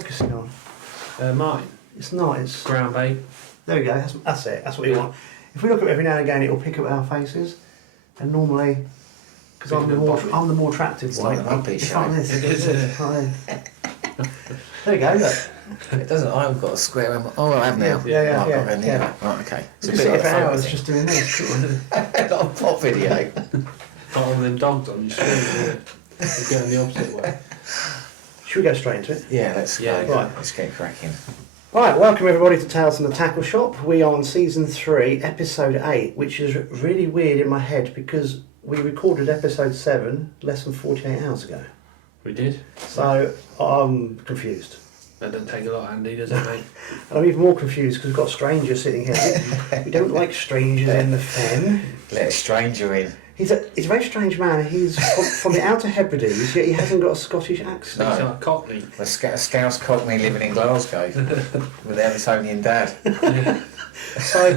focusing on? Mine. It's not. It's Ground bait. there we go. That's it. That's what you want. If we look at it every now and again, it'll pick up our faces, and normally, because I'm the more attractive one. It's like the Muppet it's Show. like this. It's like there we go. Look. It doesn't. I've got a square. Oh, I have now. Yeah. Right, okay. It's You a can bit sit like for a hours photo just doing this. thing. Not a pop video. Got one of them dogs on your screen, isn't it? They're going the opposite way. Should we go straight into it? Yeah, let's go. Right. Let's get cracking. Right, welcome everybody to Tales from the Tackle Shop. We are on season 3, episode 8, which is really weird in my head because we recorded episode 7 less than 48 hours ago. We did. So I'm confused. That doesn't take a lot, Andy, does it, mate? And I'm even more confused because we've got a stranger sitting here. We don't like strangers in the fen. Let a stranger in. He's a very strange man. He's from the Outer Hebrides, yet he hasn't got a Scottish accent. It's No. like Cockney. A Scouse Cockney living in Glasgow with Evertonian dad. So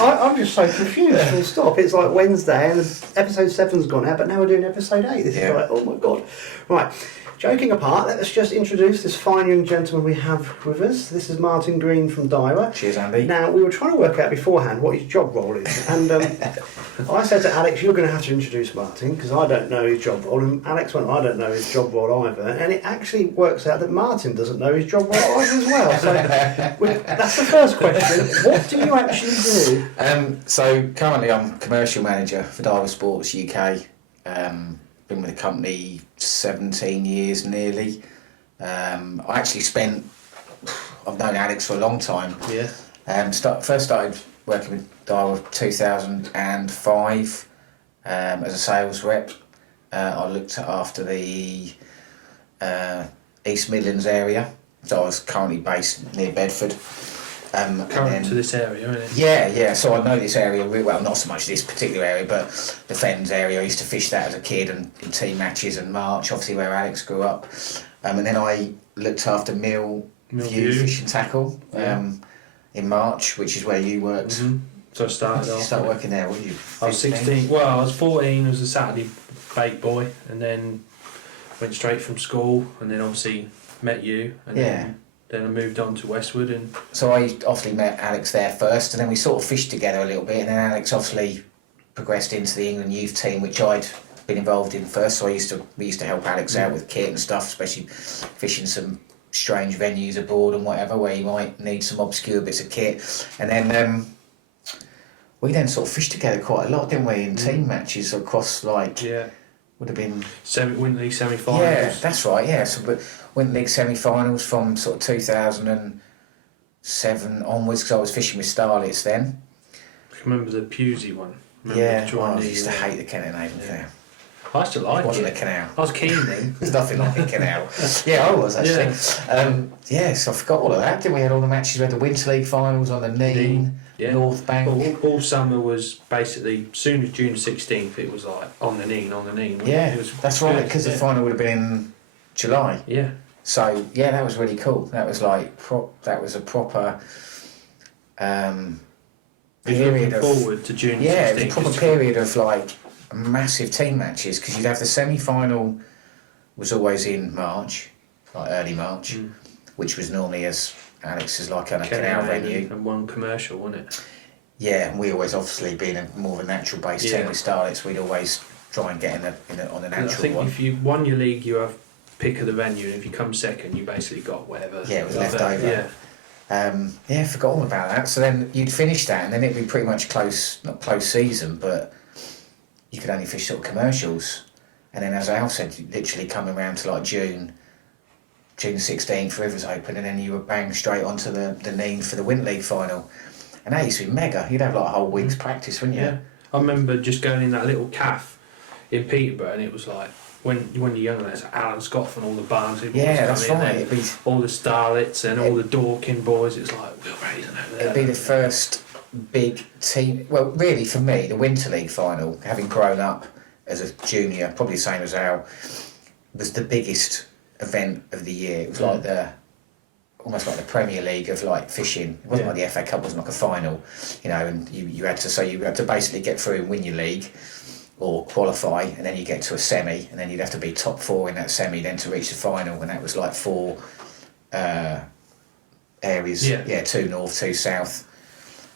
I'm just so confused. Full stop. It's like Wednesday and episode 7's gone out, but now we're doing episode 8. This is like, oh my god. Right. Joking apart, let's just introduce this fine young gentleman we have with us. This is Martin Greene from DAIWA. Cheers, Andy. Now, we were trying to work out beforehand what his job role is. And I said to Alex, you're going to have to introduce Martin because I don't know his job role. And Alex went, I don't know his job role either. And it actually works out that Martin doesn't know his job role either as well. So that's the first question. What do you actually do? So currently I'm commercial manager for DAIWA Sports UK. Been with the company 17 years nearly. I actually I've known Alex for a long time. Yeah. First started working with DAIWA 2005 as a sales rep. I looked after the East Midlands area, so I was currently based near Bedford. Current to this area, isn't it? Yeah. So I know this area really well, not so much this particular area, but the Fens area. I used to fish that as a kid and in team matches and March, obviously where Alex grew up. And then I looked after Mill View Fish and Tackle in March, which is where you worked. Mm-hmm. So I started You off. started working there, were you? I was 16. Well, I was 14. I was a Saturday bait boy, and then went straight from school, and then obviously met you, and then I moved on to Westwood, and So I obviously met Alex there first, and then we sort of fished together a little bit, and then Alex obviously progressed into the England youth team, which I'd been involved in first. So we used to help Alex out with kit and stuff, especially fishing some strange venues abroad and whatever, where you might need some obscure bits of kit. And then we then sort of fished together quite a lot, didn't we, in team matches across would have been Winter League semi-finals. Yeah, that's right. Yeah, so but Winter League semi-finals from sort of 2007 onwards, because I was fishing with Starlets then. I remember the Pusey one. I used to hate the Kennet Haven Canal. I used to like It wasn't it. a canal. I was keen then. There's nothing like a canal. Yeah, I was actually. So I forgot all of that. Then we had all the matches. We had the Winter League finals on the Nene, North Bank. All summer was basically, soon as June 16th, it was like on the Nene. Yeah, it was that's right, because the final would have been in July. Yeah. So yeah, that was really cool. That was like that was a proper period of forward to June 16th. Yeah, it was a proper period of like massive team matches, because you'd have the semi-final was always in March, like early March, which was normally, as Alex is like, on a canal venue. And one commercial, wasn't it? Yeah, and we always, obviously being more of a natural based team with Starlets, we'd always try and get on a natural one. I think if you won your league, you have pick of the venue, and if you come second, you basically got whatever. Yeah, it was left over. Yeah. I forgot all about that. So then you'd finish that, and then it'd be pretty much not close season, but you could only fish sort of commercials. And then, as Al said, literally coming around to like June 16th, Rivers Open, and then you were bang straight onto the Nene for the Winter League final. And that used to be mega. You'd have like a whole week's practice, wouldn't you? Yeah. I remember just going in that little calf in Peterborough, and it was like, when you're younger, it's Alan Scott from all the barns. Yeah, that's right. It'd be all the Starlets and all the Dorking boys. It's like, Will Brazen over there. It'd be the first big team. Well, really, for me, the Winter League final, having grown up as a junior, probably the same as Al, was the biggest event of the year. It was like almost like the Premier League of like fishing. It wasn't like the FA Cup wasn't like a final, and you had to basically get through and win your league, or qualify, and then you get to a semi, and then you'd have to be top 4 in that semi then to reach the final, and that was like 4 areas, 2 north, 2 south,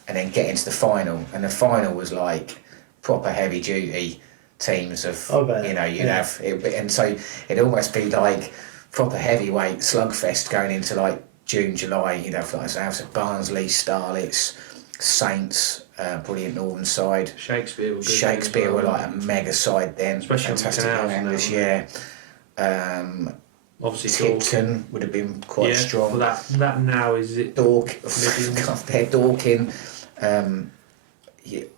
and then get into the final, and the final was like proper heavy duty teams of, you know, you'd have it, and so it'd almost be like proper heavyweight slugfest going into like June, July. You'd have like House of Barnsley, Starlets, Saints, brilliant northern side. Shakespeare were good. Shakespeare were like a mega side then, especially fantastic young English, obviously Tipton would have been quite strong. Well, that now is it Dorking.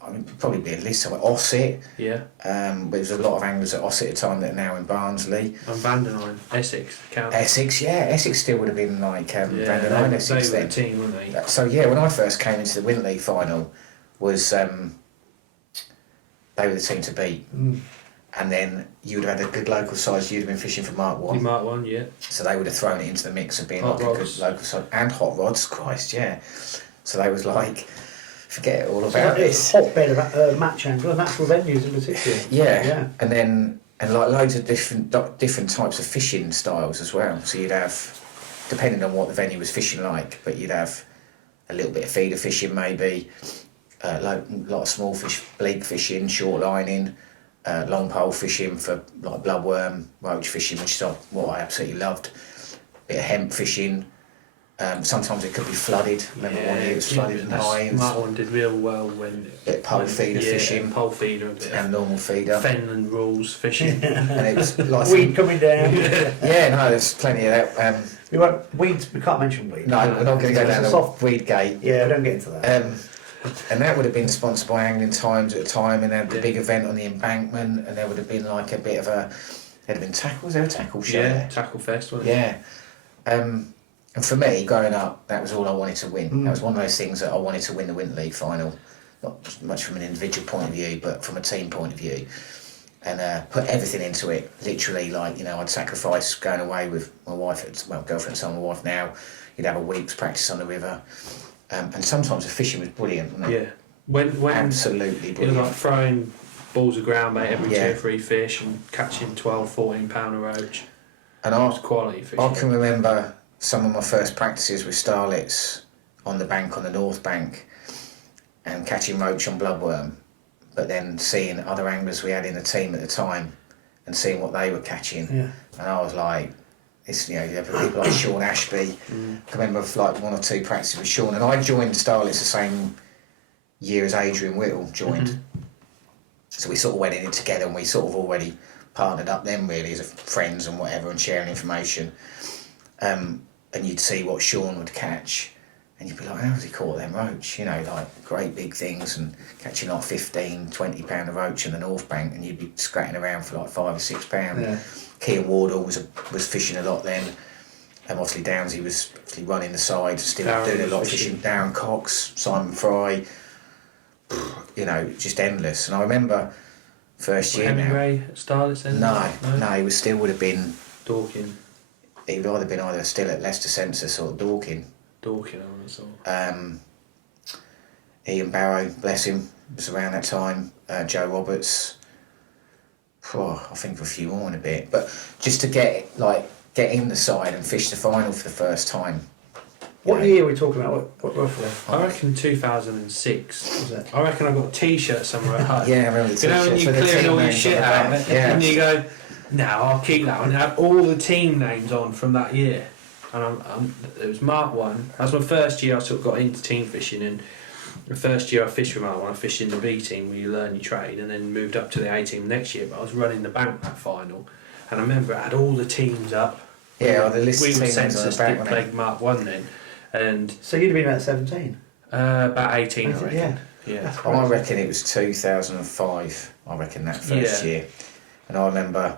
I mean, probably be at least somewhere. Ossett. Yeah. There was a lot of anglers at Ossett at the time that are now in Barnsley. And Vandenine, Essex. County. Essex, Essex still would have been like Vandenine, Essex they were then. the team, weren't they? So when I first came into the Winter League final, was they were the team to beat. And then you would have had a good local side. You'd have been fishing for Mark 1. Mark 1, yeah. So they would have thrown it into the mix of being Hot like rods. a good local side. And hot rods, Christ, yeah. So they was like, forget all about it's this. a hotbed of match angler, natural venues in particular. Yeah. And like loads of different types of fishing styles as well. So you'd have, depending on what the venue was fishing like, but you'd have a little bit of feeder fishing maybe, a lot of small fish, bleak fishing, short lining, long pole fishing for like bloodworm, roach fishing, which is what I absolutely loved. Bit of hemp fishing. Sometimes it could be flooded. Remember one year it was flooded and high. Mark 1 did real well when. Bit of pole feeder fishing. Pole feeder, a bit and normal feeder. Fenland rules fishing. And it was like weed coming down. there's plenty of that. Weeds, we can't mention weed. No, we're not going to go down the soft weed gate. Yeah, don't get into that. And that would have been sponsored by Angling Times at the time, and they had the big event on the embankment, and there would have been like a bit of a. There'd have been tackle. Was there a tackle show? Yeah, there? tackle fest, wasn't it? Yeah. And for me, growing up, that was all I wanted to win. That was one of those things that I wanted to win the Winter League final, not much from an individual point of view, but from a team point of view, and put everything into it. Literally, like, you know, I'd sacrifice going away with my wife, girlfriend, son, my wife now. You'd have a week's practice on the river. And sometimes the fishing was brilliant, wasn't it? Yeah. When absolutely it was brilliant. like throwing balls of ground bait every 2 or 3 fish and catching 12, 14 pound of roach. And It was quality fishing. I can remember some of my first practices with starlets on the bank, on the north bank, and catching roach on bloodworm, but then seeing other anglers we had in the team at the time and seeing what they were catching. Yeah. And I was like, it's, you know, you have people like Sean Ashby. I can remember like 1 or 2 practices with Sean, and I joined Starlets the same year as Adrian Whittle joined. So we sort of went in it together, and we sort of already partnered up then really as friends and whatever, and sharing information. And you'd see what Sean would catch, and you'd be like, how's he caught them roach? You know, like great big things, and catching like 15, 20 pound of roach in the North Bank, and you'd be scratching around for like 5 or 6 pound. Yeah. Kean Wardle was fishing a lot then, and obviously Downsy was obviously running the side, still doing a lot of fishing. Darren Cox, Simon Fry, you know, just endless. And I remember first year Hemingway at Starlets then? No, he was still would have been Dorking. He would either been either still at Leicester Census or Dorking. Dorking, I would have thought. Ian Barrow, bless him, was around that time. Joe Roberts. I think a few more in a bit, but just to get in the side and fish the final for the first time. What year are we talking about? What roughly? I reckon 2006. Was it? I reckon I got a T-shirt somewhere at home. Yeah, I remember the You know when t-shirts you with the cleared team all your names shit on the out, back. Yeah. and you go, no, I'll keep that one. And have all the team names on from that year. And it was Mark 1. That was my first year I sort of got into team fishing, and the first year I fished with Mark 1, I fished in the B team where you learn your trade, and then moved up to the A team next year. But I was running the bank that final, and I remember it had all the teams up. Yeah, the list we of were team names on the census back, did wasn't play it? Mark 1 then, and So you'd have been about 17. about 18 I reckon. Yeah. Yeah. That's I reckon it was 2005. I reckon that first year, and I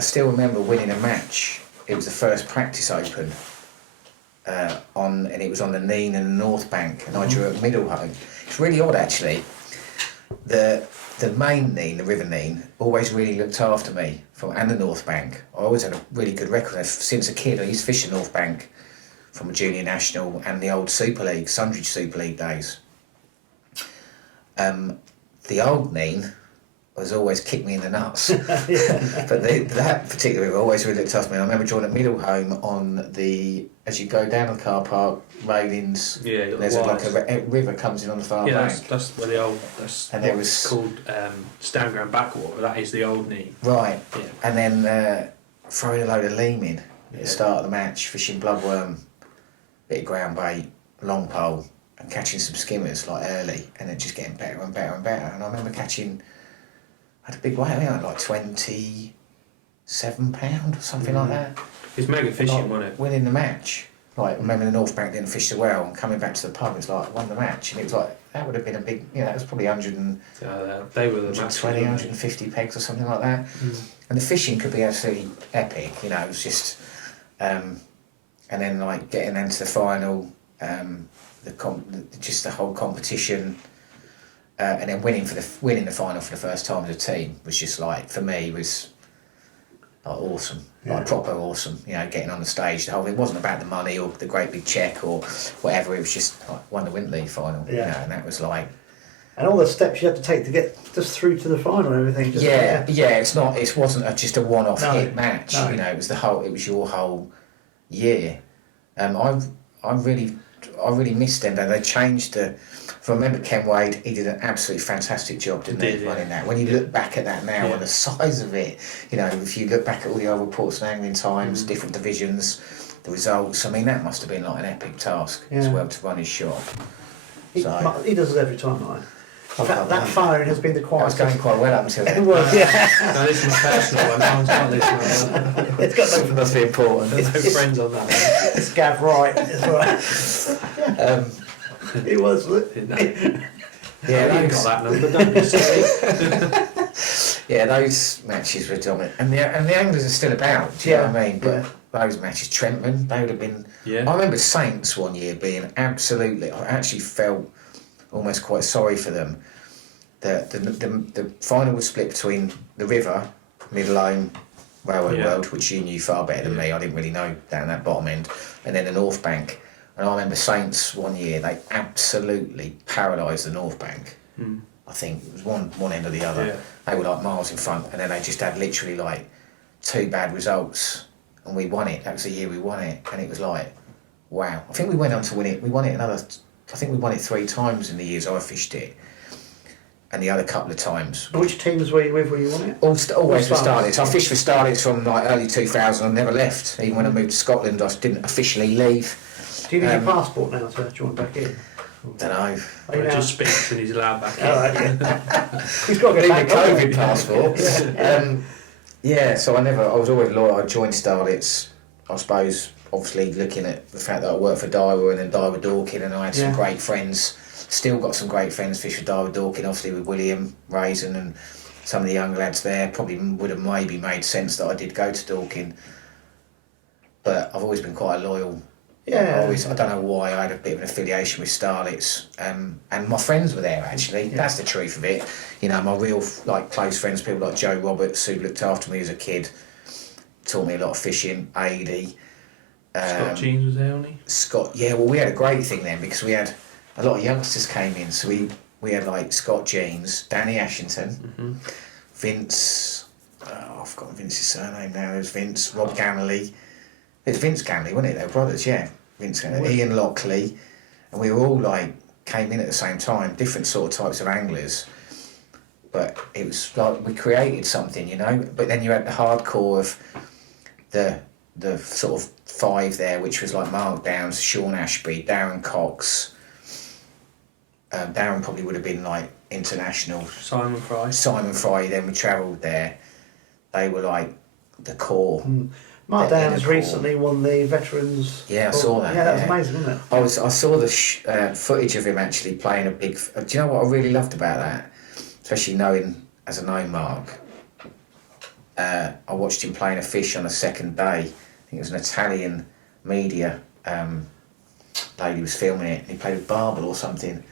still remember winning a match. It was the first practice open, and it was on the Nene and the North Bank, and I drew at Middlehome. It's really odd actually. The main Nene, the River Nene, always really looked after me, and the North Bank. I always had a really good record. Since a kid, I used to fish the North Bank from a junior national and the old Super League, Sundridge Super League days. The old Nene, was always kick me in the nuts. But that particular river always really looked after me. I remember drawing at Middlehome on as you go down the car park railings, there's a river comes in on the far bank. That's where the old, that's and what there was it's called stand ground backwater, that is the old knee. Right, yeah. And then throwing a load of leaming at the start of the match, fishing bloodworm, bit of ground bait, long pole, and catching some skimmers like early, and then just getting better and better and better. And I remember catching, I had a big weight, I think like 27 pound or something like that. It's mega fishing, wasn't it? Winning the match. Like, I remember the North Bank didn't fish so well, and coming back to the pub, it's like, I won the match. And it was like, that would have been a big, it was probably 100 and, they were the 120, 150 pegs or something like that. And the fishing could be absolutely epic, it was just, and then like getting into the final, just the whole competition, and then winning the final for the first time as a team was just like, for me, was like awesome, like proper awesome. Getting on the stage, the whole it wasn't about the money or the great big check or whatever. It was just like won the Winter League final, and that was like. And all the steps you had to take to get just through to the final and everything. It wasn't just a one-off hit match. No. It was it was your whole year. I really missed them. They changed the. If I remember Ken Wade, he did an absolutely fantastic job, didn't he, running that. When you look back at that now and the size of it, if you look back at all the old reports and angling times, different divisions, the results, I mean, that must have been like an epic task as well to run his shop. He does it every time, right? That firing has been the quietest. It was going quite well up until then. It was, No, this is personal one. No one's got this one. It's got Something must be important. There's no friends on that. It's Gav Wright as well. It was, look. No. Yeah, you got that number, don't be silly. Yeah, those matches were dominant, and the anglers are still about. Do you know what I mean? But those matches, Trentman, they would have been. Yeah. I remember Saints one year being absolutely. I actually felt almost quite sorry for them. The final was split between the River, Middlehome, Railway World, which you knew far better than me. I didn't really know down that bottom end, and then the North Bank. And I remember Saints one year, they absolutely paralysed the North Bank. I think it was one end or the other. Yeah. They were like miles in front, and then they just had literally like 2 bad results, and we won it. That was the year we won it, and it was like, wow. I think we went on to win it. We won it I think we won it 3 times in the years I fished it, and the other couple of times. Which teams were you with when you won it? Always for Starlets. I fished for Starlets from like early 2000. I never left. Even when I moved to Scotland, I didn't officially leave. Do you need your passport now to join back in? Don't know. He just speaks and he's allowed back in. He's got to get Need back a on. COVID passport. So I was always loyal. I joined Starlets, I suppose, obviously looking at the fact that I worked for Daiwa and then Daiwa Dorking, and I had some great friends. Still got some great friends, fish for Daiwa Dorking, obviously with William Raisin and some of the young lads there. Probably would have maybe made sense that I did go to Dorking. But I've always been quite loyal. I don't know why I had a bit of an affiliation with Starlets, and my friends were there actually. That's the truth of it. My real close friends, people like Joe Roberts, who looked after me as a kid, taught me a lot of fishing. Adi, Scott Jeans was there, wasn't he? Scott. Yeah, well, we had a great thing then because we had a lot of youngsters came in. So we had like Scott Jeans, Danny Ashington, Vince. I've forgotten Vince's surname now. There's Vince, Rob Ganley. It's Vince Ganley, wasn't it? They were brothers, yeah. Vince Ganley, Ian Lockley, and we were all came in at the same time, different sort of types of anglers. But it was like we created something, But then you had the hardcore of the sort of 5 there, which was like Mark Downs, Sean Ashby, Darren Cox. Darren probably would have been like international. Simon Fry. Then we travelled there. They were like the core. Mark Downs recently won the Veterans. Yeah, I saw that. Yeah, that was amazing, wasn't it? I saw the footage of him actually playing a big. Do you know what I really loved about that? Especially knowing as I know Mark. I watched him playing a fish on the second day. I think it was an Italian media lady was filming it. And he played with Barbel or something,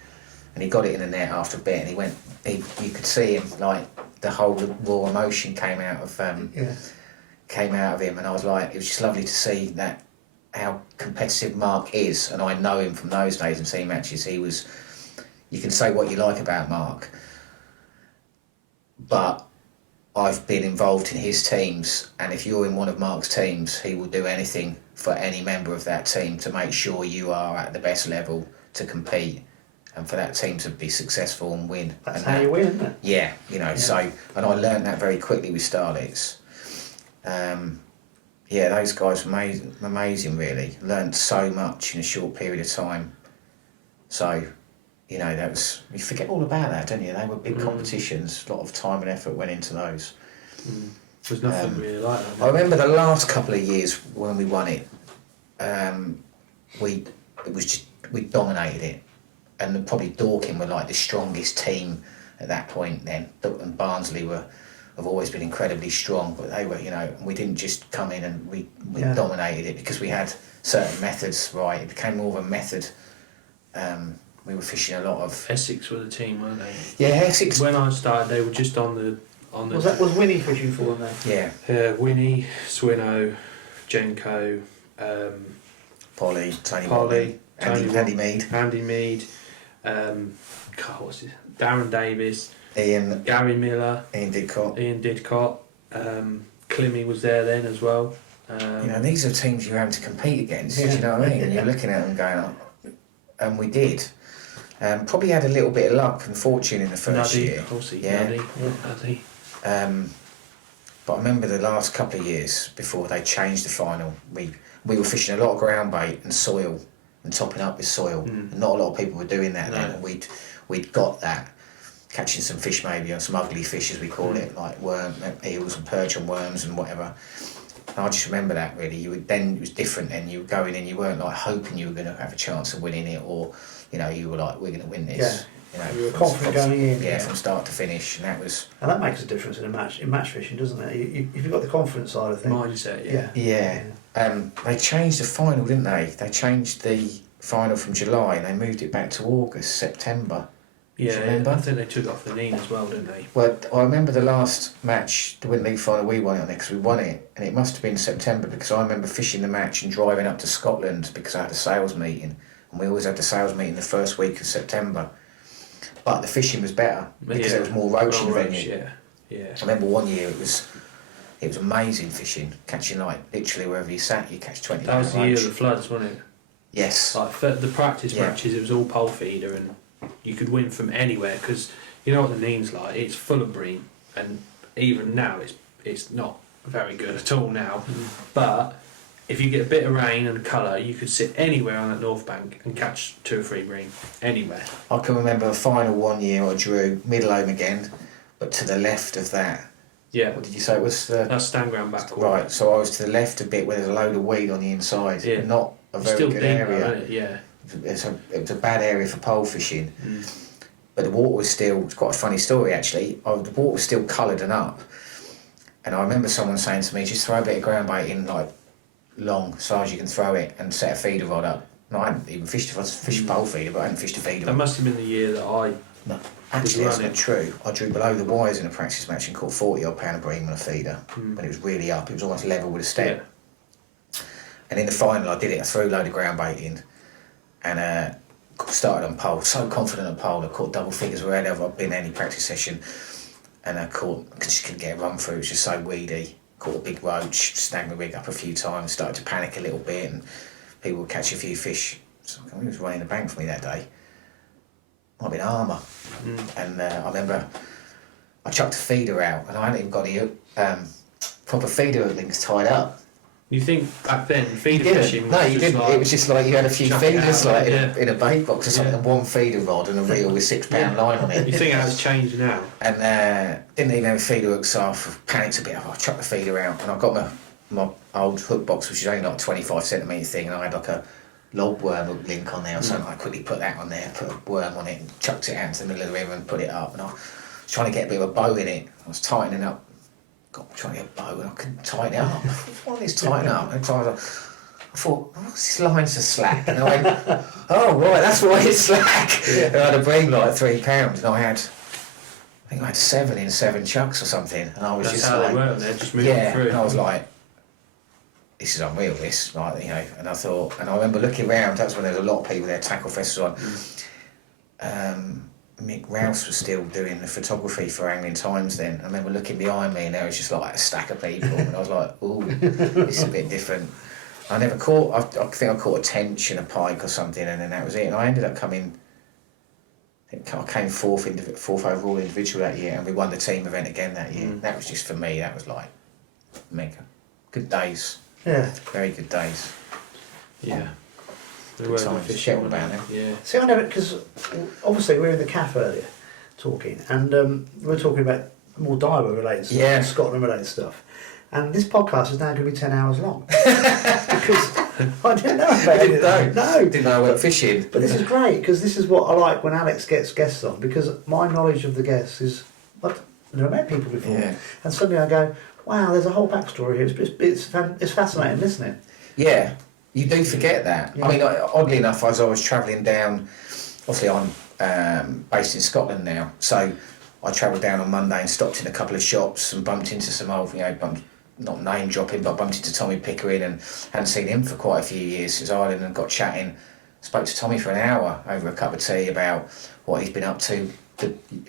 and he got it in the net after a bit. And he went. You could see him like the whole raw emotion came out of. Came out of him, and I was like, it was just lovely to see that how competitive Mark is, and I know him from those days and seeing matches. You can say what you like about Mark, but I've been involved in his teams, and if you're in one of Mark's teams, he will do anything for any member of that team to make sure you are at the best level to compete and for that team to be successful and win. That's and how you win, isn't it? Yeah, you know, so, and I learned that very quickly with Starlets. Yeah, those guys were amazing, really. Learned so much in a short period of time. So, you know, that was, you forget all about that, don't you? They were big competitions, a lot of time and effort went into those. There's nothing really like that. I remember the last couple of years when we won it, we dominated it, and probably Dorking were like the strongest team at that point then, and Barnsley have always been incredibly strong, but they were, you know, we didn't just come in and we dominated it because we had certain methods right. It became more of a method. We were fishing a lot of... Essex were the team, weren't they? Yeah, Essex... When I started, they were just on the... Was Winnie fishing for them then? Yeah. Winnie, Swinnow, Jenko, Polly, Tony Mead. Andy Mead, what's his... Darren Davis, Ian... Gary Miller, Ian Didcot, Climmy was there then as well. You know, these are teams you're having to compete against, do you know what I mean? And you're looking at them going, oh, and we did. Probably had a little bit of luck and fortune in the first year. Nuddy. But I remember the last couple of years before they changed the final, we were fishing a lot of ground bait and soil and topping up with soil. And not a lot of people were doing that then, and we'd got that, catching some fish maybe on some ugly fish as we call it, like eels and perch and worms and whatever. And I just remember that really. It was different, and you were going in, you weren't like hoping you were going to have a chance of winning it, or you know, you were like, we're going to win this. You know, you were confident going in. Yeah, from start to finish, and that was. And that makes a difference in match fishing, doesn't it? If you've got the confidence side of things. Mindset, yeah. They changed the final, didn't they? They changed the final from July, and they moved it back to August, September. Yeah, I think they took off the Nene as well, didn't they? Well, I remember the last match, the Winter League final, we won it on it because we won it, and it must have been September because I remember fishing the match and driving up to Scotland because I had a sales meeting, and we always had the sales meeting the first week of September. But the fishing was better because there was more roach in the venue. Yeah. I remember one year it was amazing fishing, catching like literally wherever you sat, you catch 20 That was the year of the floods, wasn't it? Yes. Like the practice matches, it was all pole feeder, and you could win from anywhere because you know what the Nene's like. It's full of bream, and even now it's not very good at all now. But if you get a bit of rain and colour, you could sit anywhere on that north bank and catch 2 or 3 bream anywhere. I can remember a final one year I drew middle home again, but to the left of that. Yeah. What did you say it was? That's stand ground backward. Right, so I was to the left a bit where there's a load of weed on the inside. Yeah. Not a very Still good deep, area. isn't it? Yeah. It was a bad area for pole fishing. But the water was still, it's quite a funny story actually, the water was still coloured and up. And I remember someone saying to me, just throw a bit of ground bait in like long, as far as you can throw it, and set a feeder rod up. No, I hadn't even fished, I fished a pole feeder, but I hadn't fished a feeder rod. That must have been the year that I No, actually that's not true. I drew below the wires in a practice match and caught 40 odd pound of bream on a feeder. When it was really up, it was almost level with a stem. Yeah. And in the final I did it, I threw a load of ground bait in and started on pole, so confident on pole, I caught double figures wherever I've been in any practice session, and I just couldn't get a run through, it was just so weedy. Caught a big roach, snagged my rig up a few times, started to panic a little bit, and people would catch a few fish. So he was running the bank for me that day. Might have been armour. And I remember I chucked a feeder out, and I hadn't even got any proper feeder links tied up. You think back then feeder fishing? No, you didn't. Like, it was just like you had a few feeders out, in a bait box or something, and one feeder rod and a reel with £6 line on it. You think how it's changed now? And didn't even have a feeder hook, so I panicked a bit. I chucked the feeder out, and I got my old hook box, which is only like a 25cm thing, and I had like a log worm hook link on there, so I quickly put that on there, put a worm on it, and chucked it out into the middle of the river and put it up. And I was trying to get a bit of a bow in it. I was tightening up. Trying to get a bow and I couldn't tighten it up. Why is tighten up? And I thought, what's this line so slack? And I went, oh right, that's why it's slack. And I had a bream like £3, and I think I had 7 in 7 chucks or something. And I was That's just how like, they were, they're just moving through. And I was like, this is unreal, this, like, you know. And I thought, and I remember looking around. That's when there was a lot of people there, tackle festivals on. Mick Rouse was still doing the photography for Angling Times then. I remember looking behind me and there was just like a stack of people and I was like, ooh, this is a bit different. I never caught, I think I caught a tench and a pike or something and then that was it. And I ended up coming, I came fourth overall individual that year and we won the team event again that year. That was just for me, that was like mega. Good days. Yeah. Very good days. Yeah. Good times. Forget all about them. Yeah. See, I never, because obviously we were in the cafe earlier talking, and we were talking about more Daiwa related stuff, Yeah. Scotland related stuff. And this podcast is now going to be 10 hours long. Because I didn't know about it. No. Didn't know I went fishing. But this is great, because this is what I like when Alex gets guests on, because my knowledge of the guests is, I've never met people before. Yeah. And suddenly I go, wow, there's a whole backstory here. It's fascinating, isn't it? Yeah, you do forget that. Yeah. I mean, oddly enough, as I was travelling down, obviously I'm based in Scotland now, so I travelled down on Monday and stopped in a couple of shops and bumped into some old, not name dropping, but bumped into Tommy Pickering and hadn't seen him for quite a few years since Ireland and got chatting. Spoke to Tommy for an hour over a cup of tea about what he's been up to.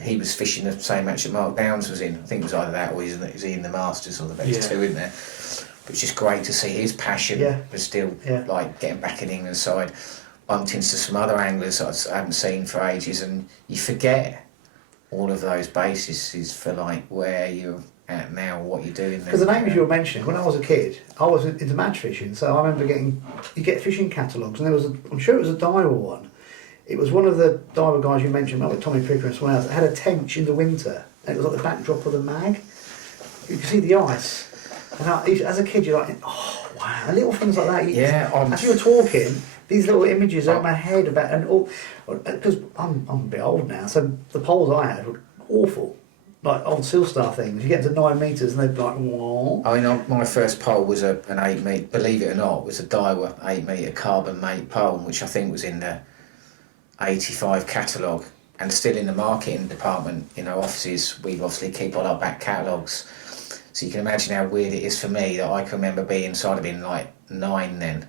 He was fishing the same match that Mark Downs was in. I think it was either that or was he in the Masters or there's two in there. But it's just great to see his passion was still like getting back in England side. Bumped into some other anglers that I haven't seen for ages and you forget all of those bases for like where you're at now, what you're doing. Because the names you were mentioning, when I was a kid, I was into match fishing, so I remember you get fishing catalogues, and there was I'm sure it was a Daiwa one. It was one of the Daiwa guys you mentioned, like with Tommy Pickering and someone else, that had a tench in the winter, and it was like the backdrop of the mag. You could see the ice. And as a kid, you're like, oh wow, and little things like that. As you were talking, these little images are in my head about, and all, because I'm a bit old now, so the poles I had were awful, like old Silstar things. You get to 9 metres and they'd be like, whoa. I mean, my first pole was an 8 metre, believe it or not, was a Daiwa 8 metre carbon mate pole, which I think was in the 85 catalogue and still in the marketing department in our offices. We obviously keep all our back catalogues. So you can imagine how weird it is for me that I can remember being like 9 then.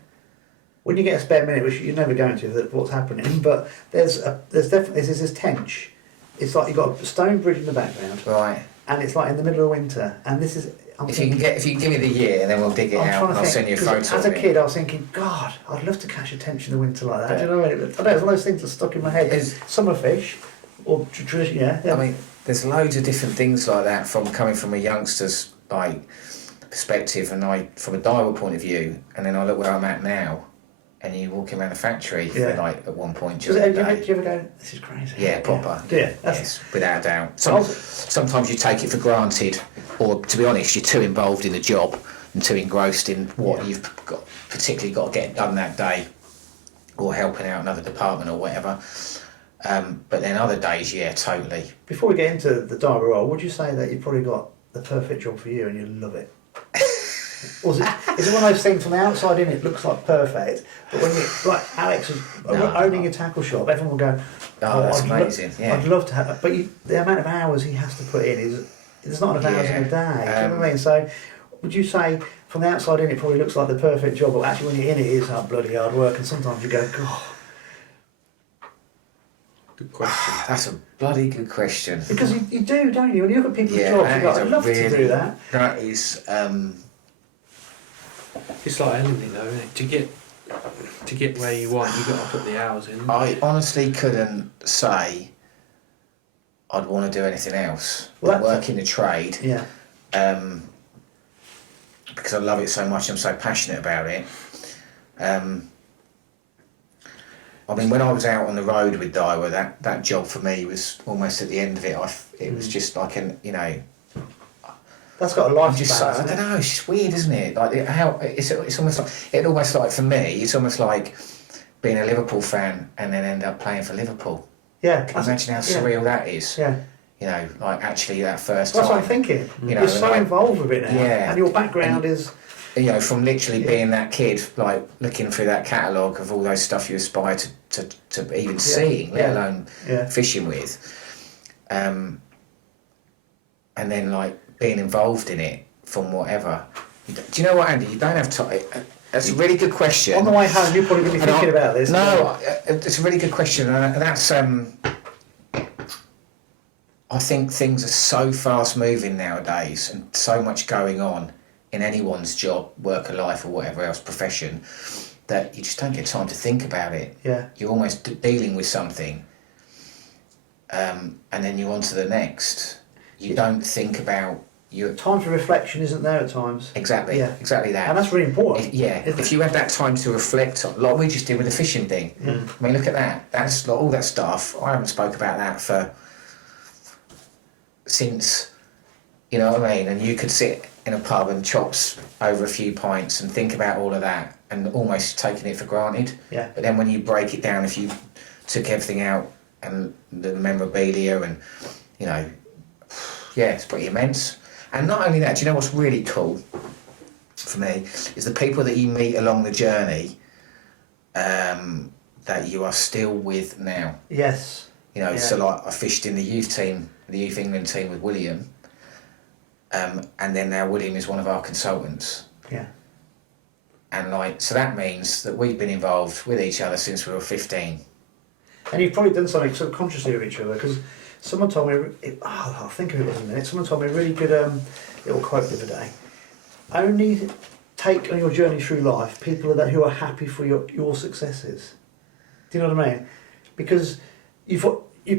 When you get a spare minute, which you're never going to, what's happening, but there's definitely this tench. It's like you've got a stone bridge in the background, right? And it's like in the middle of winter. And this is if you can give me the year, and then we'll dig it out, and I'll send you a photo. As a kid, I was thinking, God, I'd love to catch a tench in the winter like that. Do you know what I mean? I know it's one of those things that stuck in my head. Summer fish, or tradition, yeah. I mean, there's loads of different things like that from coming from a youngster's like perspective, and from a Daiwa point of view, and then I look where I'm at now. And you're walking around the factory for like at one point during the day. Do you ever go, this is crazy? Yeah, proper. Yeah. Yes, without a doubt. Sometimes you take it for granted, or to be honest, you're too involved in the job and too engrossed in what you've particularly got to get done that day, or helping out another department or whatever. But then other days, yeah, totally. Before we get into the Daiwa role, would you say that you've probably got the perfect job for you and you love it? Or is it one of those things from the outside in it looks like perfect, but when you like Alex is owning a tackle shop, everyone will go, "Oh, that's amazing!" I'd love to have, but the amount of hours he has to put in is there's not enough hours in a day. Do you know what I mean? So, would you say from the outside in it probably looks like the perfect job, but actually when you're in it is bloody hard work, and sometimes you go, God. Good question. That's a bloody good question. Because you do, don't you? When you look at people's jobs, you go, I'd love to do that. That is. It's like anything though, isn't it? To get where you want, you've got to put the hours in. I honestly couldn't say I'd want to do anything else. Well, work in the trade. Yeah. Because I love it so much, I'm so passionate about it. I mean, when I was out on the road with Daiwa, that job for me was almost at the end of it. It was just like That's got a lifespan. I don't know. It's just weird, isn't it? Like it's almost like for me, it's almost like being a Liverpool fan and then end up playing for Liverpool. Yeah. Can you imagine how surreal that is? Yeah. You know, like actually that first That's time. what I'm thinking. You know, you're so involved with it now. Yeah. And your background is. You know, from literally being that kid, like looking through that catalogue of all those stuff you aspire to even seeing, let alone fishing with, and then like being involved in it from whatever. Do you know what, Andy? You don't have time. That's a really good question. On the way home, you're probably going to be thinking about this. No, it's a really good question, and that's I think things are so fast moving nowadays and so much going on in anyone's job, work or life or whatever else, profession, that you just don't get time to think about it. Yeah. You're almost dealing with something, and then you're on to the next. You don't think about your... Time for reflection isn't there at times. Exactly, Yeah. exactly that. And that's really important. If you have that time to reflect, like we just did with the fishing thing. I mean, look at that. That's like, all that stuff. I haven't spoke about that since, you know what I mean? And you could sit in a pub and chops over a few pints and think about all of that and almost taking it for granted. Yeah. But then when you break it down, if you took everything out and the memorabilia and, you know, yeah, it's pretty immense. And not only that, do you know what's really cool for me is the people that you meet along the journey that you are still with now. Yes. You know, so like I fished in the youth team, the youth England team with William, and then now William is one of our consultants. Yeah. And like, so that means that we've been involved with each other since we were 15. And you've probably done something subconsciously with each other, because someone told me, I'll think of it in a minute, someone told me a really good little quote the other day. Only take on your journey through life people who are happy for your successes. Do you know what I mean? Because you've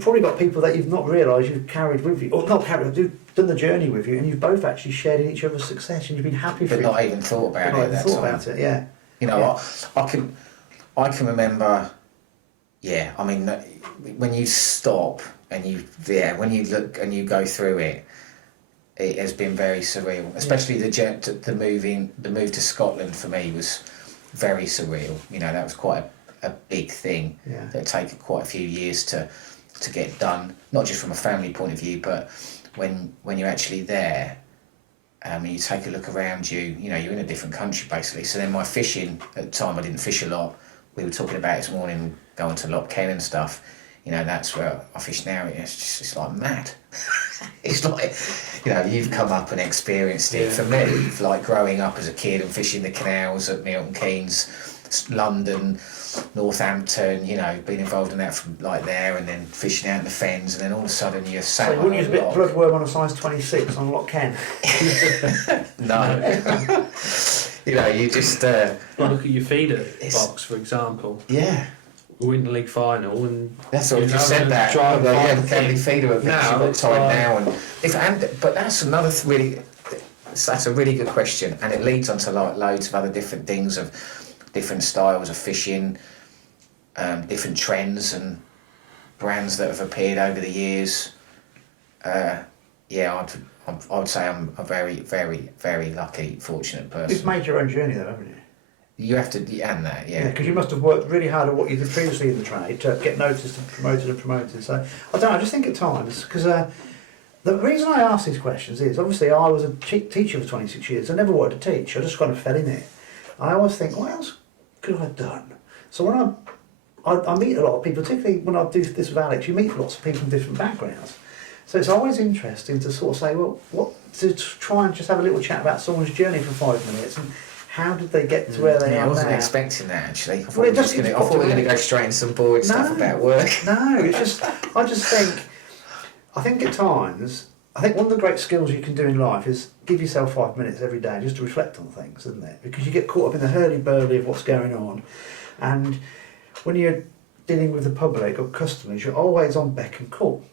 probably got people that you've not realised you've carried with you, or not carried, who've done the journey with you, and you've both actually shared in each other's success, and you've been happy for it. But not even thought about it at that time. About it, yeah. You know, I can remember. Yeah, I mean, when you stop and when you look and you go through it, it has been very surreal. Especially the move to Scotland for me was very surreal. You know, that was quite a big thing. Yeah. That taken quite a few years to get done. Not just from a family point of view, but when you're actually there, and you take a look around you. You know, you're in a different country basically. So then my fishing at the time, I didn't fish a lot. We were talking about this morning going to Loch Ken and stuff. You know, that's where I fish now. It's like mad. It's like, you know, you've come up and experienced it. For me, like growing up as a kid and fishing the canals at Milton Keynes, London, Northampton, you know, being involved in that from like there, and then fishing out in the fens, and then all of a sudden you're sat So you wouldn't use a bit of bloodworm on a size 26 on Loch Ken? No. You know, you just... Well, look at your feeder box, for example. Yeah. Winter League final, and that's what you just said. That the feeder events now you've got time now, but that's another that's a really good question, and it leads on to like loads of other different things of different styles of fishing, different trends and brands that have appeared over the years. I would say I'm a very, very, very lucky, fortunate person. You've made your own journey though, haven't you? You have to, and that, Yeah, because you must have worked really hard at what you did previously in the trade to get noticed and promoted. So I just think at times, because the reason I ask these questions is obviously I was a teacher for 26 years. I never wanted to teach. I just kind of fell in it. And I always think, what else could I have done? So when I meet a lot of people, particularly when I do this with Alex, you meet lots of people from different backgrounds. So it's always interesting to sort of say, well, to try and just have a little chat about someone's journey for 5 minutes and how did they get to where they are now? I wasn't expecting that actually. I thought we were going to go straight into some boring stuff about work. No, it's just, I think at times, one of the great skills you can do in life is give yourself 5 minutes every day just to reflect on things, isn't it? Because you get caught up in the hurly-burly of what's going on, and when you're dealing with the public or customers, you're always on beck and call.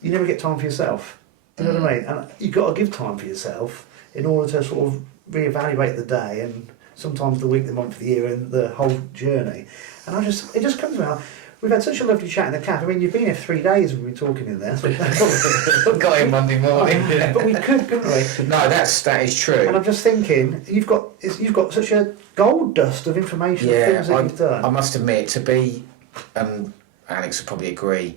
You never get time for yourself. Do you know what I mean? And you've got to give time for yourself in order to sort of reevaluate the day and sometimes the week, the month, the year, and the whole journey. And it just comes to me. We've had such a lovely chat in the cafe. I mean, you've been here 3 days. We've been talking in there. Got in Monday morning. But we couldn't we? No, that is true. And I'm just thinking, you've got such a gold dust of information of things that you've done. I must admit, to be, Alex would probably agree,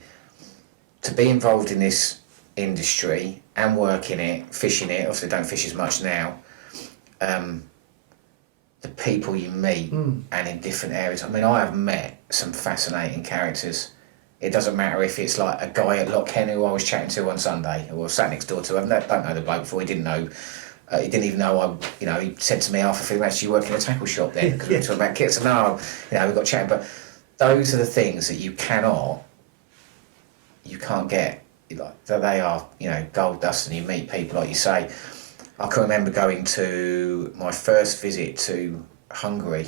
to be involved in this industry and work in it, fishing it. Obviously, don't fish as much now. The people you meet and in different areas. I mean, I have met some fascinating characters. It doesn't matter if it's like a guy at Loch Ken who I was chatting to on Sunday, or sat next door to. I don't know the bloke before. He didn't know. He didn't even know he said to me after film, actually, you work in a tackle shop then, because we were talking about kits. And no, we got chatting. But those are the things that you can't get. they are, gold dust, and you meet people like you say. I can remember going to my first visit to Hungary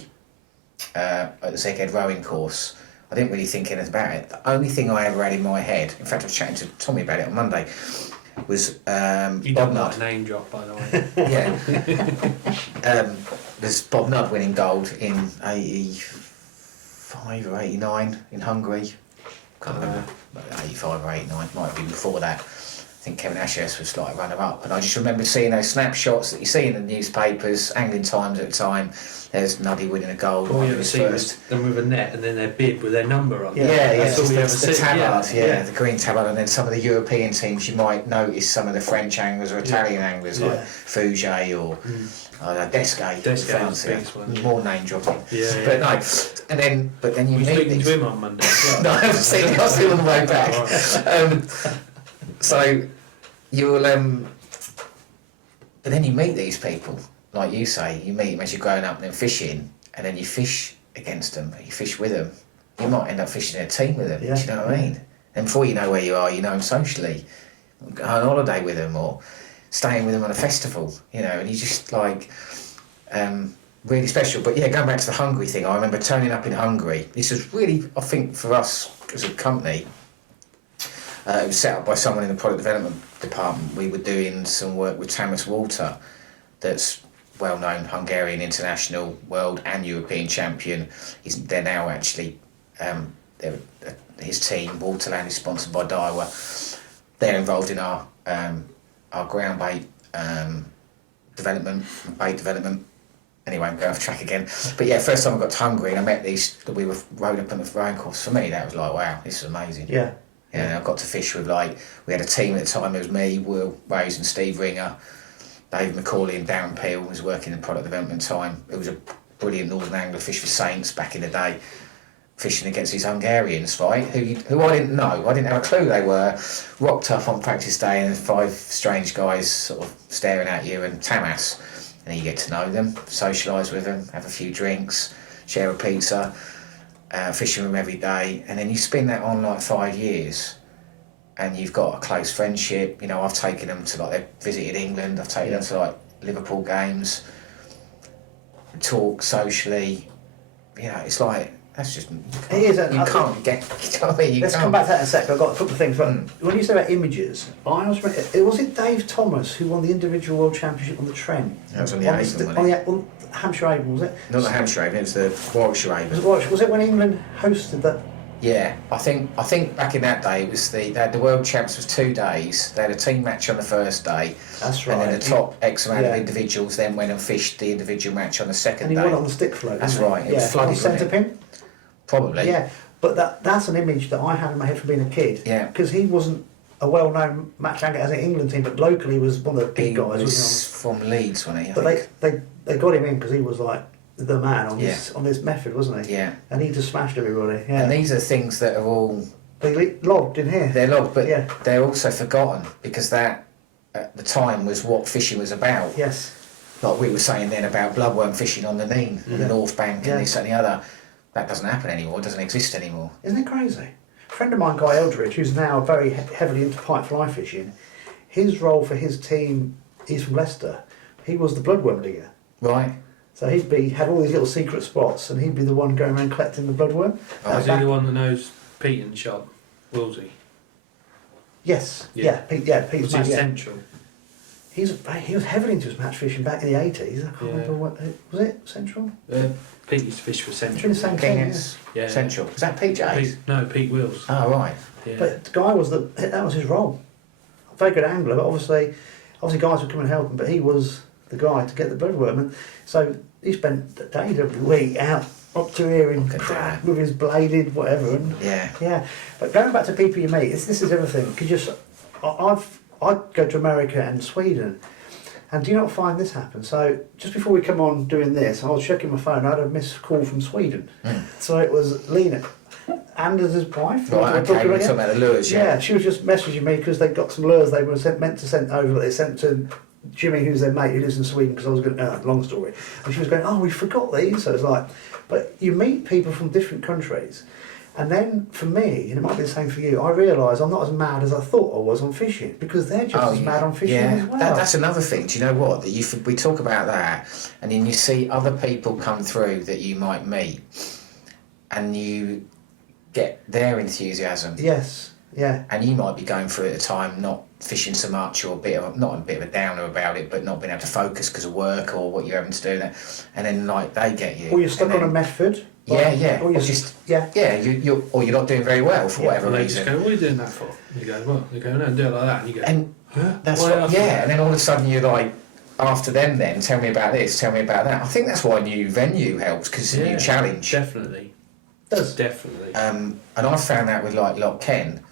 at the Zeged rowing course. I didn't really think anything about it. The only thing I ever had in my head, in fact I was chatting to Tommy about it on Monday, was You Bob don't Nudd. like name drop, by the way. Yeah. There's Bob Nudd winning gold in 85 or 89 in Hungary. Can't remember, 85 or 89, might have been before that. I think Kevin Ashurst was like runner-up, and I just remember seeing those snapshots that you see in the newspapers, Angling Times at the time. There's Nuddy winning a gold. All you ever his see was them with a net and then their bib with their number on. That's all you ever the see. tabard, the green tabard, and then some of the European teams you might notice some of the French anglers or Italian anglers like Fouget or Descay. Descay's the biggest one. More name dropping. Yeah. But no, but then you We're meet speaking these. to him on Monday. No, I haven't seen it. I'll see him on the way back. So you'll but then you meet these people, like you say, you meet them as you're growing up and then fishing, and then you fish against them, you fish with them. You might end up fishing in a team with them. Do you know what I mean? And before you know where you are, you know them socially. Go on holiday with them or staying with them on a festival, and you just really special. But yeah, going back to the Hungary thing, I remember turning up in Hungary. This was really, I think, for us as a company, it was set up by someone in the product development department. We were doing some work with Tamas Walter, that's well-known Hungarian international, world and European champion. They're now actually, his team, Waterland, is sponsored by DAIWA. They're involved in our ground bait development, bait development. Anyway, I'm going off track again. But yeah, first time I got to Hungary and I met these, that we were rowed up on the rowing course. For me, that was like, wow, this is amazing. Yeah. I got to fish with we had a team at the time. It was me, Will Rose and Steve Ringer. David McCauley and Darren Peel was working in product development time. It was a brilliant Northern Angler fish for Saints back in the day, fishing against these Hungarians, right? Who I didn't know. I didn't have a clue they were. Rocked up on practice day and 5 strange guys sort of staring at you and Tamas. And then you get to know them, socialise with them, have a few drinks, share a pizza, fishing with them every day. And then you spin that on 5 years. And you've got a close friendship. I've taken them to they've visited England. I've taken them to Liverpool games. Talk socially. It's that's just. It is. You can't get. You know what I mean? Let's come back to that in a sec. I've got a couple of things. But when you say about images, I always remember, was it Dave Thomas who won the individual world championship on the Trent? That was on the Avon, on the Hampshire Avon, was it? Not the Hampshire Avon. It was the Warwickshire Avon. Was it when England hosted that? Yeah, I think back in that day it was the world champs was 2 days. They had a team match on the first day. That's right. And then the top X amount of individuals then went and fished the individual match on the second day. And he won on the stick float. That's right. It was flooded. On the centre pin. Probably. Yeah, but that's an image that I have in my head from being a kid. Yeah. Because he wasn't a well-known match angler as an England team, but locally he was one of the big He guys. was from Leeds, wasn't he? But they got him in because he was the man on this method, wasn't he? Yeah. And he just smashed everybody. Yeah. And these are things that are all. They logged in here. They're logged, but they're also forgotten because that at the time was what fishing was about. Yes. Like we were saying then about bloodworm fishing on the Nene, the North Bank, and this and the other. That doesn't happen anymore. It doesn't exist anymore. Isn't it crazy? A friend of mine, Guy Eldridge, who's now very heavily into pipe fly fishing, his role for his team, he's from Leicester, he was the bloodworm digger. Right. So had all these little secret spots, and he'd be the one going around collecting the bloodworm. Is he the one that knows Pete in the shop? Willsey? Yes. Yeah. Pete's Was mate, he central? He was heavily into his match fishing back in the 80s. I can't remember what was it. Central. Pete used to fish for In Central. the same team. Yeah. Central. Was that Pete Jays? Pete Wills. Oh, right. Yeah. But the guy that was his role. Very good angler, but obviously guys would come and help him, but he was the guy to get the bloodworm. And so he spent days every week out up to here in crap with his bladed whatever. And yeah. But going back to people you meet, this is everything. Because I'd go to America and Sweden, and do you not find this happen? So just before we come on doing this, I was checking my phone. I had a missed call from Sweden. So it was Lena, Anders' wife. Right, okay, we're talking about the lures, Yeah, she was just messaging me because they got some lures they were meant to send over, but they sent to Jimmy, who's their mate, who lives in Sweden, because I was going to, long story. And she was going, oh, we forgot these. So it's like, but you meet people from different countries, And then for me, and it might be the same for you, I realised I'm not as mad as I thought I was on fishing, because they're just as mad on fishing as well. That's another thing. Do you know what? That we talk about that, and then you see other people come through that you might meet, and you get their enthusiasm. Yes, yeah. And you might be going through at a time not fishing so much, or not a bit of a downer about it, but not being able to focus because of work or what you're having to do. And then like they get you. Or you're stuck on a method. Or you're or you're not doing very well for whatever they reason. Just go, what are you doing that for? And you go, well, they go, no, do it like that, and you go, and then all of a sudden you're like, after them, then tell me about this, tell me about that. I think that's why a new venue helps, because it's a new challenge. Definitely. Definitely. And I found that with like Loch Ken,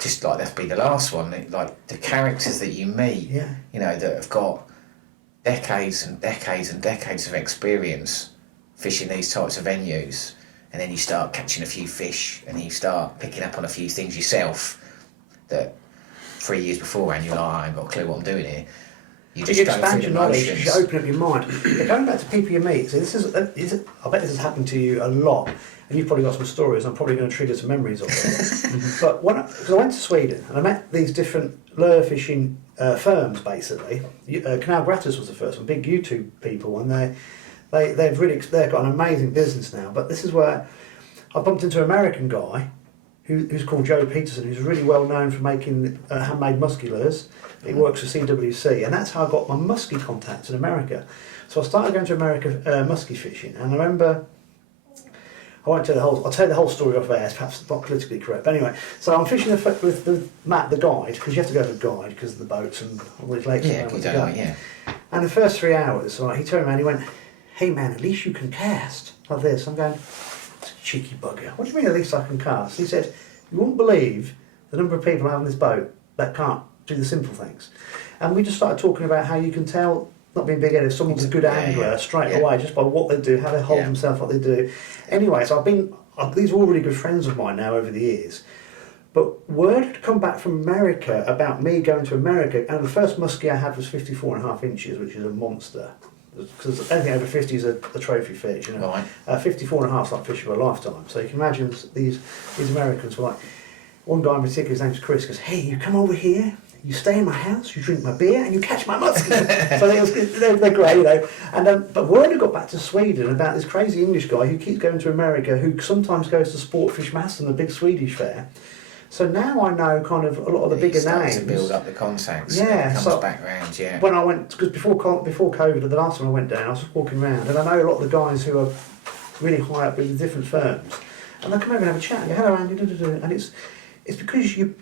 just like that'd be the last one. Like the characters that you meet, you know, that have got decades and decades and decades of experience fishing these types of venues, and then you start catching a few fish, and you start picking up on a few things yourself that 3 years beforehand you're like, I ain't got a clue what I'm doing here. You just expand your knowledge, you open up your mind. But going back to people you meet, so I bet this has happened to you a lot, and you've probably got some stories. I'm probably going to trigger some memories of it. But because I went to Sweden and I met these different lure fishing firms, basically. Canal Gratis was the first one, big YouTube people, and they've got an amazing business now. But this is where I bumped into an American guy who's called Joe Peterson, who's really well known for making handmade musky lures. He works for CWC, and that's how I got my musky contacts in America. So I started going to America musky fishing, and I remember, I'll tell you the whole story off air, it's perhaps not politically correct, but anyway, so I'm fishing with Matt, the guide, because you have to go to the guide because of the boats and all these lakes. And the first 3 hours, he turned around and he went, hey man, at least you can cast, like this. I'm going, cheeky bugger. What do you mean at least I can cast? He said, you wouldn't believe the number of people I have on this boat that can't do the simple things. And we just started talking about how you can tell, not being big-headed, if someone's a good angler straight away just by what they do, how they hold themselves, what they do. Anyway, so these are all really good friends of mine now over the years. But word had come back from America about me going to America, and the first muskie I had was 54.5 inches, which is a monster. Because anything over 50 is a trophy fish, you know. Right. 54.5 is like fish of a lifetime. So you can imagine these Americans were like, one guy in particular, his name's Chris, goes, hey, you come over here, you stay in my house, you drink my beer, and you catch my muskies. So they're great, you know. And but word had got back to Sweden about this crazy English guy who keeps going to America, who sometimes goes to Sportfish Mass and the big Swedish fair. So now I know kind of a lot of the bigger names. To build up the contacts. Yeah, it comes back round. Yeah. When I went, because before COVID, the last time I went down, I was just walking around, and I know a lot of the guys who are really high up in different firms, and they come over and have a chat. And you hello, Andy, and it's because you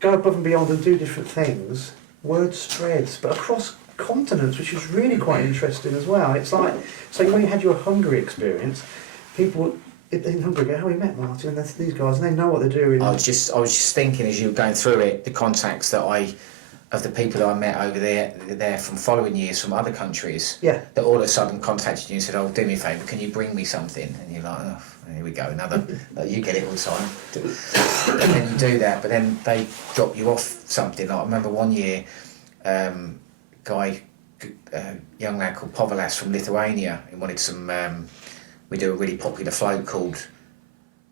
go above and beyond and do different things. Word spreads, but across continents, which is really quite interesting as well. It's like, so when you had your Hungary experience, people in Hungary go, oh, we met Martin, and that's these guys, and they know what they're doing. I was just thinking as you were going through it, the contacts of the people that I met over there from following years from other countries, that all of a sudden contacted you and said, oh, do me a favour, can you bring me something? And you're like, oh, here we go, another, you get it all the time. And then you do that, but then they drop you off something. Like, I remember one year, young lad called Povilas from Lithuania, he wanted some, we do a really popular float called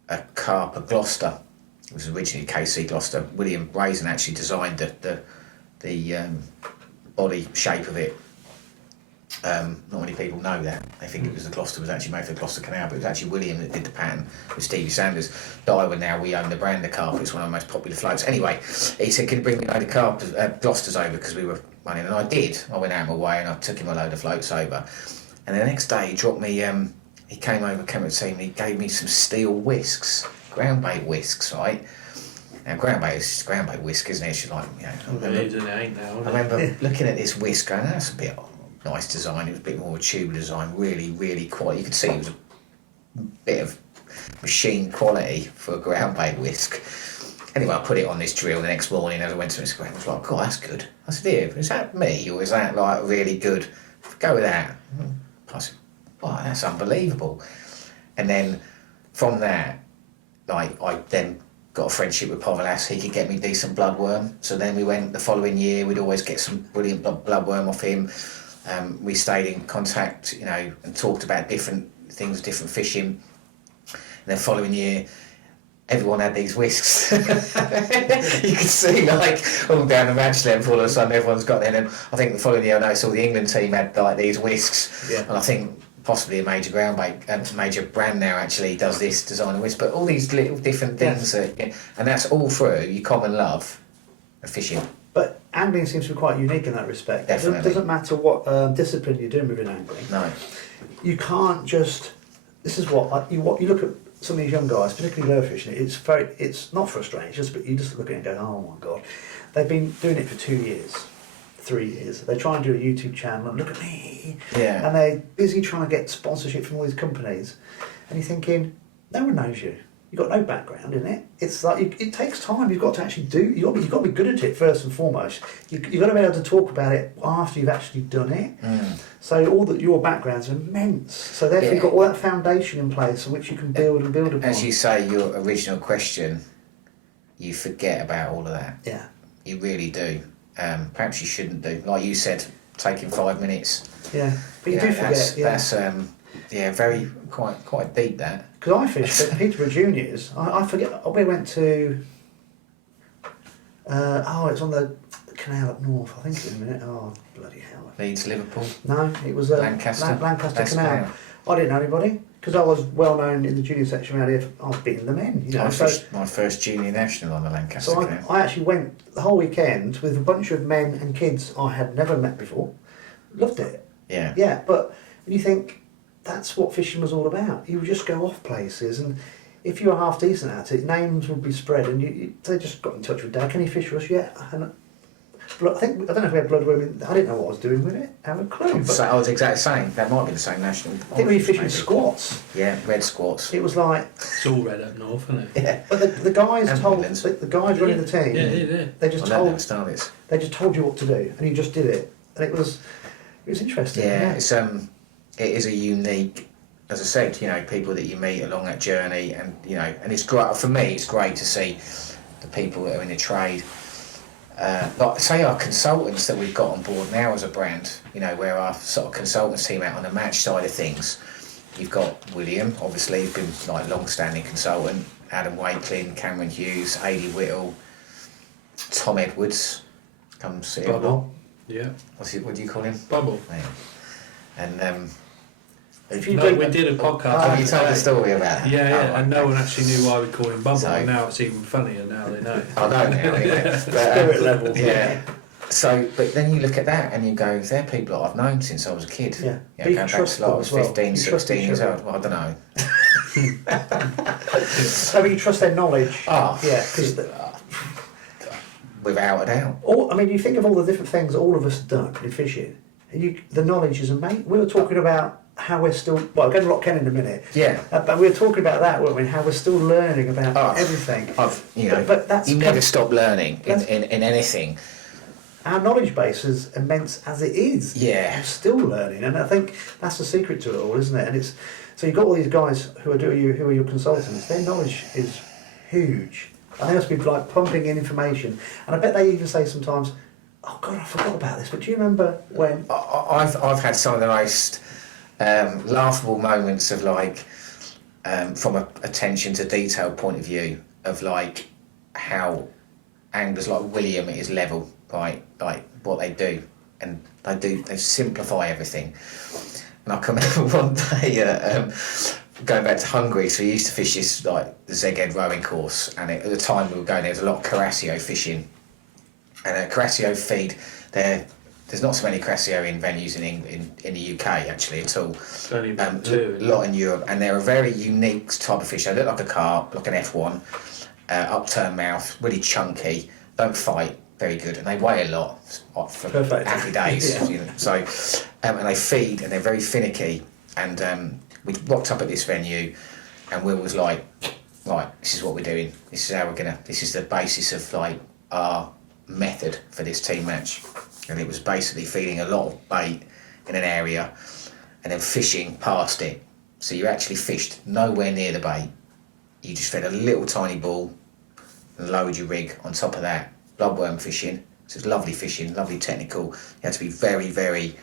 a Carp Gloucester. It was originally KC Gloucester. William Brazen actually designed the body shape of it. Not many people know that. They think it was the Gloucester was actually made for the Gloucester Canal, but it was actually William that did the pattern with Stevie Sanders. DAIWA now, we own the brand of Carp. It's one of the most popular floats. Anyway, he said, can you bring me a load of Carp Gloucesters over, because we were running, and I did. I went out of my way and I took him a load of floats over. And the next day he dropped me, he came to the team and he gave me some steel whisks, ground bait whisks, right? Now, ground bait is just ground bait whisk, isn't it? It's like, you know, I remember looking at this whisk going, that's a bit nice design. It was a bit more tubular design, really, really quality. You could see it was a bit of machine quality for a ground bait whisk. Anyway, I put it on this drill the next morning as I went to Instagram. I was like, God, that's good. I said, here, is that me, or is that like really good? Go with that. I said, wow, that's unbelievable. And then from that, like, I then got a friendship with Povilas. He could get me decent bloodworm. So then we went the following year, we'd always get some brilliant bloodworm off him. We stayed in contact, you know, and talked about different things, different fishing. And then following year, everyone had these whisks. You could see like all down the match level, all of a sudden everyone's got them. And I think the following year I noticed all the England team had like these whisks. Yeah. And I think possibly a major major brand now actually does this design of whisk. But all these little different things, and that's all through your common love of fishing. But angling seems to be quite unique in that respect. Definitely. It doesn't matter what discipline you're doing within angling. No. You can't just. This is what you look at some of these young guys, particularly lure fishing. It's not frustrating. It's just but you just look at it and go, oh my god, they've been doing it for 2 years, 3 years. They try and do a YouTube channel and look at me. Yeah. And they're busy trying to get sponsorship from all these companies, and you're thinking, no one knows you. You've got no background in it. It's like it takes time. You've got to actually do. You've got to be good at it first and foremost. You've got to be able to talk about it after you've actually done it. So your background's immense. So therefore you've got all that foundation in place on which you can build and build upon. As you say, your original question, you forget about all of that. Yeah. You really do. Perhaps you shouldn't do. Like you said, taking 5 minutes. Yeah. But you do forget. That's very quite deep that. Because I fished at Peterborough Juniors. I forget. We went to. It's on the canal up north. I think in a minute. Oh bloody hell! Leeds, Liverpool. No, it was Lancaster. Lancaster Canal. I didn't know anybody because I was well known in the junior section around here. I was beating the men. You know, I fished my first junior national on the Lancaster so Canal. I actually went the whole weekend with a bunch of men and kids I had never met before. Loved it. Yeah. Yeah, but when you think that's what fishing was all about, you would just go off places, and if you were half decent at it, names would be spread, and they just got in touch with Dad. Can you fish for us? Yeah. And I don't know if we had blood women. I didn't know what I was doing with it. I have a clue. But I was exactly the same. That might be the same national. I think we were fishing squats. Yeah, red squats. It was like. It's all red up north, isn't it? Yeah. But the guys And told Midlands. the guys running the team. Yeah. They just told you what to do, and you just did it, and it was interesting. Yeah, it is a unique. As I said, people that you meet along that journey, and and it's great for me. It's great to see the people that are in the trade. Like say our consultants that we've got on board now as a brand. Where our sort of consultants team out on the match side of things. You've got William, obviously, who's been like long-standing consultant. Adam Wakelin, Cameron Hughes, Adi Whittle, Tom Edwards. Come see him. Bubble. Yeah. What do you call him? Bubble. Yeah. And If you we did a podcast. you told the story about it. Yeah, and no one actually knew why we call him Bubble. So- And now it's even funnier. Now they know. I know now, yeah. Spirit level. Yeah. So, but then you look at that and you go, they're people that I've known since I was a kid. Yeah. But you Going can back to trust like I them was as well. 15, You trust 16 years each other. old. Well, I don't know. So you trust their knowledge. Oh. Yeah, because Without a doubt. you think of all the different things all of us have done in fishing. And the knowledge is amazing. We were talking about how we're still. Well, we're going to Rock Ken in a minute. Yeah. But we were talking about that, weren't we? How we're still learning about everything. But that's you never stop learning in anything. Our knowledge base is immense as it is. Yeah. We're still learning, and I think that's the secret to it all, isn't it? And it's so you've got all these guys who are your consultants. Their knowledge is huge, and they must be like pumping in information. And I bet they even say sometimes, "Oh God, I forgot about this." But do you remember when? I've had some of the most laughable moments of from a attention to detail point of view of how anglers like William at his level, like what they do, and they simplify everything. And I can remember one day going back to Hungary, so we used to fish this the Zeged rowing course, and at the time we were going, there was a lot of Carasio fishing, and Carasio feed there's not so many Carasio in venues in the UK actually at all. Only two. A lot in Europe, and they're a very unique type of fish. They look like a carp, like an F1, upturned mouth, really chunky, don't fight, very good, and they weigh a lot for Perfect. happy days. Yeah. So, and they feed, and they're very finicky. And we rocked up at this venue, and Will was like, right, this is what we're doing. This is how we're gonna. This is the basis of our method for this team match. And it was basically feeding a lot of bait in an area and then fishing past it. So you actually fished nowhere near the bait. You just fed a little tiny ball and lowered your rig on top of that. Bloodworm fishing. So it's lovely fishing, lovely technical. You had to be very, very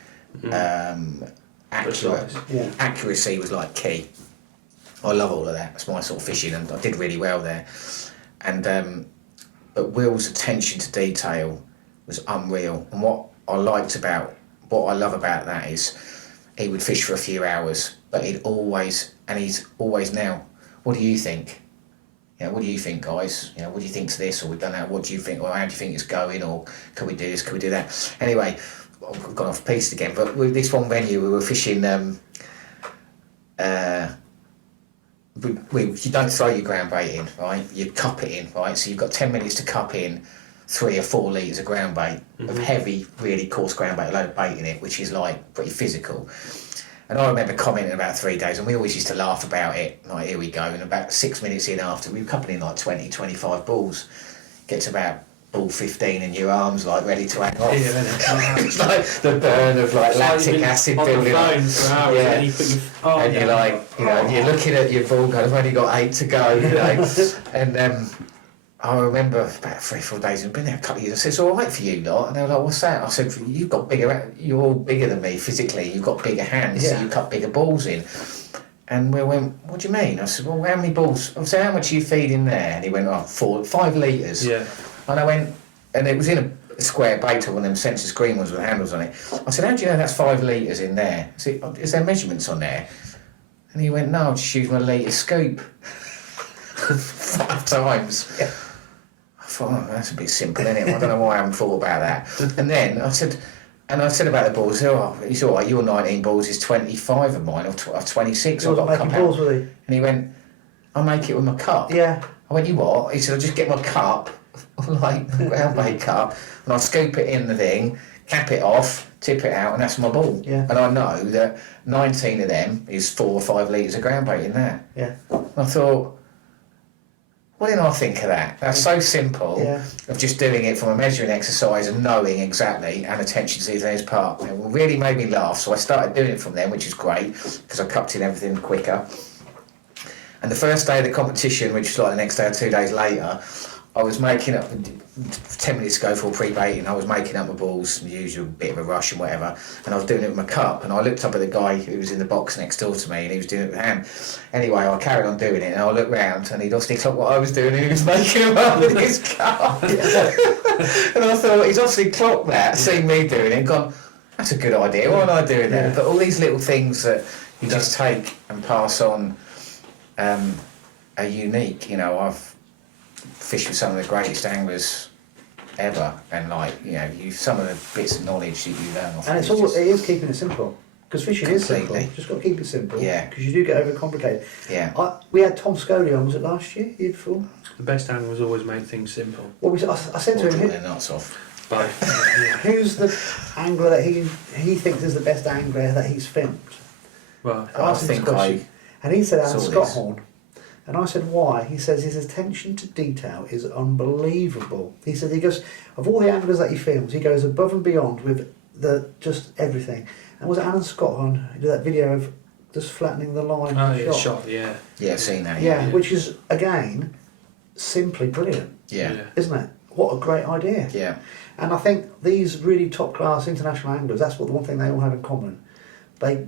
accurate. Precise. Yeah. Accuracy was key. I love all of that. It's my sort of fishing, and I did really well there. And but Will's attention to detail was unreal. And what I love about that is he would fish for a few hours, but he's always now, what do you think? What do you think, guys? What do you think to this, or we've done that? What do you think? Or how do you think it's going? Or can we do this? Can we do that? Anyway, I've gone off piste again. But with this one venue, we were fishing. You don't throw your ground bait in, right? You cup it in, right? So you've got 10 minutes to cup in 3 or 4 litres of ground bait, of heavy, really coarse ground bait, a load of bait in it, which is like pretty physical. And I remember commenting about 3 days, and we always used to laugh about it, like, here we go. And about 6 minutes in after, we were coupling in like 20, 25 balls. Get to about ball 15 and your arms like ready to hang off. It's like the burn of like lactic acid building up. And you're like, you're looking at your ball going, I've only got 8 to go, And I remember about 3 or 4 days, I've been there a couple of years, I said, it's all right for you lot. And they were like, what's that? I said, you're all bigger than me physically, you've got bigger hands, so you cut bigger balls in. And we went, what do you mean? I said, well, how many balls? I said, how much are you feeding there? And he went, 5 litres. Yeah. And I went, and it was in a square bait, one of them Sensus green ones with handles on it. I said, how do you know that's 5 litres in there? I said, is there measurements on there? And he went, no, I'll just use my litre scoop. 5 times. Yeah. I thought, that's a bit simple, isn't it? I don't know why I haven't thought about that. And then I said about the balls, he's all right, your 19 balls is 25 of mine, or 26. I've got a cup out. And he went, I'll make it with my cup. Yeah. I went, you what? He said, I'll just get my cup, like a ground bait cup, and I'll scoop it in the thing, cap it off, tip it out, and that's my ball. Yeah. And I know that 19 of them is 4 or 5 litres of ground bait in there. Yeah. And I thought, what did I think of that? That's so simple, of just doing it from a measuring exercise and knowing exactly, and attention to detail is part. It really made me laugh, so I started doing it from then, which is great, because I cupped in everything quicker. And the first day of the competition, which was like the next day or 2 days later, I was making up, 10 minutes ago for pre-baiting, I was making up my balls, the usual bit of a rush and whatever, and I was doing it with my cup, and I looked up at the guy who was in the box next door to me, and he was doing it with a hand. Anyway, I carried on doing it, and I looked round, and he'd obviously clocked what I was doing, and he was making them up with his cup. And I thought, he's obviously clocked that, seen me doing it, and gone, that's a good idea, why am I doing that? But all these little things that you just take and pass on are unique. I've fished with some of the greatest anglers ever, and some of the bits of knowledge that you learn off. And it is keeping it simple, because fishing is simple. Just got to keep it simple. Yeah. Because you do get overcomplicated. Yeah. We had Tom Scully on. Was it last year? Year before? The best anglers always make things simple. Well, I said to him, their nuts off. Who's the angler that he thinks is the best angler that he's filmed? Well, I think and he said Alan Scott Horn. And I said, why? He says his attention to detail is unbelievable. He said, of all the anglers that he films, he goes above and beyond with just everything. And was it Alan Scott who did that video of just flattening the line? Shot, yeah. Yeah, I've seen that. Yeah, which is, again, simply brilliant. Yeah. Isn't it? What a great idea. Yeah. And I think these really top-class international anglers, that's what the one thing they all have in common. They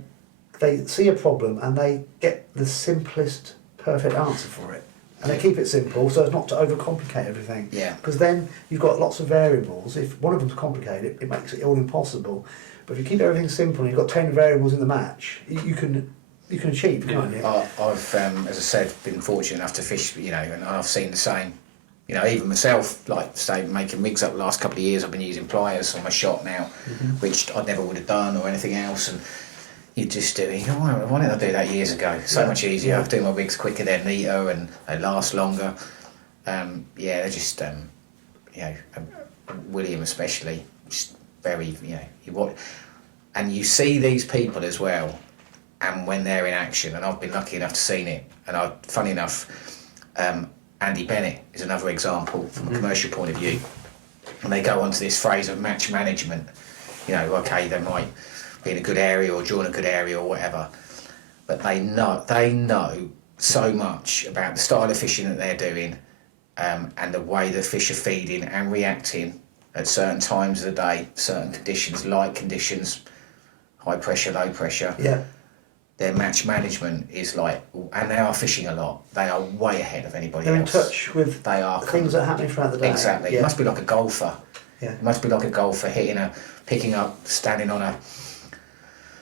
see a problem and they get the simplest perfect answer for it, and they keep it simple so as not to overcomplicate everything. Yeah. Because then you've got lots of variables. If one of them's complicated, it makes it all impossible. But if you keep everything simple and you've got 10 variables in the match, you can achieve, can't you? I've, as I said, been fortunate enough to fish, and I've seen the same. Even myself, making rigs up the last couple of years, I've been using pliers on my shot now, which I never would have done or anything else, and you just do it. Why didn't I do that years ago? So much easier. I do my rigs quicker, they're neater, and they last longer. They're just, William especially, just very, and you see these people as well, and when they're in action, and I've been lucky enough to seen it, and funny enough, Andy Bennett is another example from a commercial point of view, and they go onto this phrase of match management. They might be in a good area or draw in a good area or whatever, but they know so much about the style of fishing that they're doing, and the way the fish are feeding and reacting at certain times of the day, certain conditions, light conditions, high pressure, low pressure. Yeah. their match management is like, and they are fishing a lot. They are way ahead of anybody They're else. in touch with They are things that are happening throughout the day. Exactly. Yeah. It must be like a golfer. Yeah. It must be like a golfer picking up, standing on a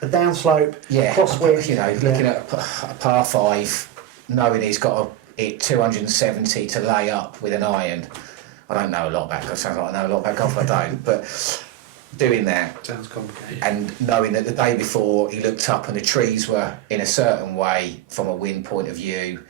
downslope, yeah, crosswind. you know, looking at a par 5, knowing he's got to hit 270 to lay up with an iron. I don't know a lot about golf. Sounds like I know a lot about golf. I don't, but doing that. Sounds complicated. And knowing that the day before he looked up and the trees were in a certain way from a wind point of view,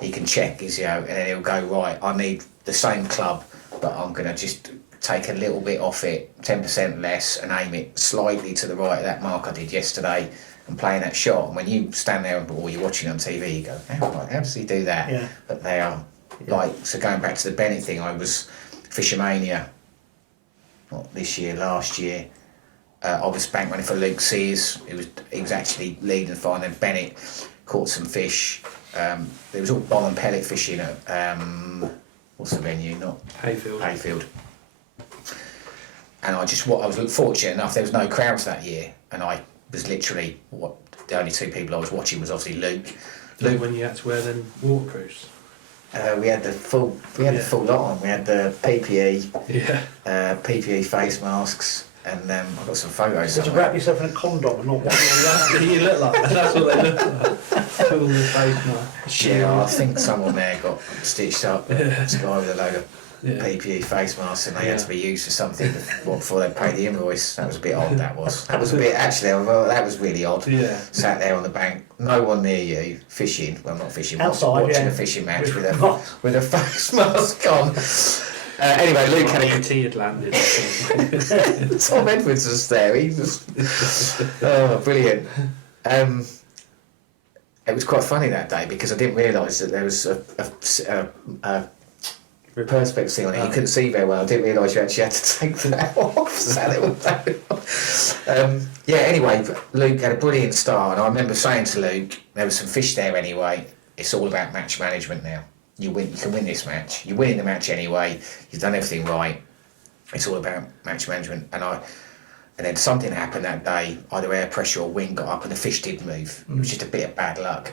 he can check his, and then he'll go, right, I need the same club, but I'm going to just take a little bit off it, 10% less, and aim it slightly to the right of that mark I did yesterday, and playing that shot. And when you stand there or you're watching it on TV, you go, how does he do that? Yeah. But they are, so going back to the Bennett thing, I was Fishermania, not this year, last year. I was bank running for Luke Sears. He was actually leading the final. Then Bennett caught some fish. There was all bowl and pellet fishing at what's the venue? Not Hayfield. And I was fortunate enough. There was no crowds that year, and I was literally the only two people I was watching was obviously Luke. When you had to wear them waterproofs. We had the full lot on. We had the PPE, PPE face masks, and I've got some photos. Did you wrap yourself in a condom and not one of You look like that's what they look like. Full of face mask. Yeah, I think someone there got stitched up. This guy with a load of PPE face masks, and they had to be used for something before they paid the invoice. That was a bit odd. That was a bit actually. That was really odd. Yeah. Sat there on the bank, no one near you, fishing. Well, not fishing. Outside, watching a fishing match with a face mask on. Anyway, Luke had a tea had landed. Tom Edwards was there. He was brilliant. It was quite funny that day because I didn't realise that there was a perspex thing on it. You couldn't see very well. I didn't realise you actually had to take that off. Anyway, Luke had a brilliant start, and I remember saying to Luke, there was some fish there anyway. It's all about match management now. You can win this match. You're winning the match anyway. You've done everything right. It's all about match management. And then something happened that day. Either air pressure or wind got up, and the fish did move. It was just a bit of bad luck.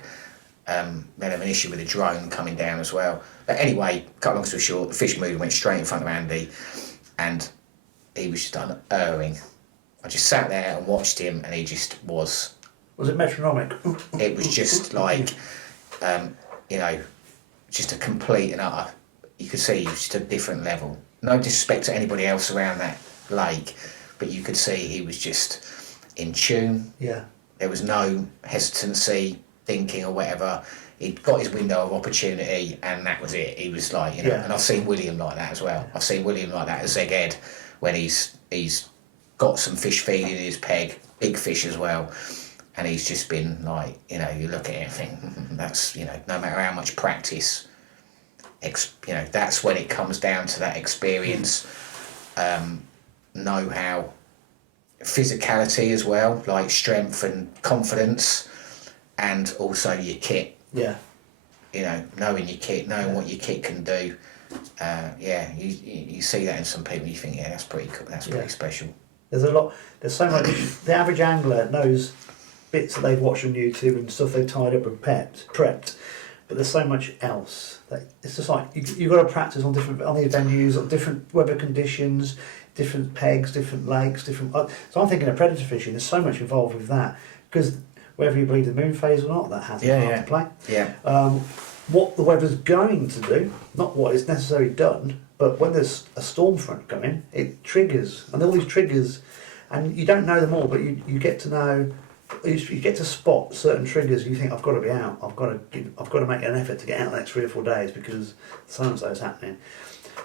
Then I had an issue with the drone coming down as well. But anyway, cut long story short, the fish moved and went straight in front of Andy, and he was just unerring. I just sat there and watched him, and he just was. Was it metronomic? It was just like, just a complete and utter. You could see he was just a different level. No disrespect to anybody else around that lake, but you could see he was just in tune. Yeah. There was no hesitancy, thinking or whatever. He'd got his window of opportunity, and that was it. He was like, and I've seen William like that as well. I've seen William like that as Zeghead when he's got some fish feeding in his peg, big fish as well, and he's just been like, you look at it and think, that's, no matter how much practice, that's when it comes down to that experience, know-how, physicality as well, like strength and confidence, and also your kit. Yeah. Knowing your kit, knowing what your kit can do. You see that in some people, you think, that's pretty cool, that's pretty special. There's so much. The average angler knows bits that they've watched on YouTube and stuff they've tied up and prepped, but there's so much else. It's just like you've got to practice on these venues, on different weather conditions, different pegs, different lakes, different. So I'm thinking of predator fishing. There's so much involved with that because whether you believe the moon phase or not, that has a part to play. Yeah. What the weather's going to do, not what is necessarily done, but when there's a storm front coming, it triggers, and all these triggers, and you don't know them all, but you get to know, you get to spot certain triggers. You think, I've got to be out. I've got to make an effort to get out the next 3 or 4 days because so and so is happening.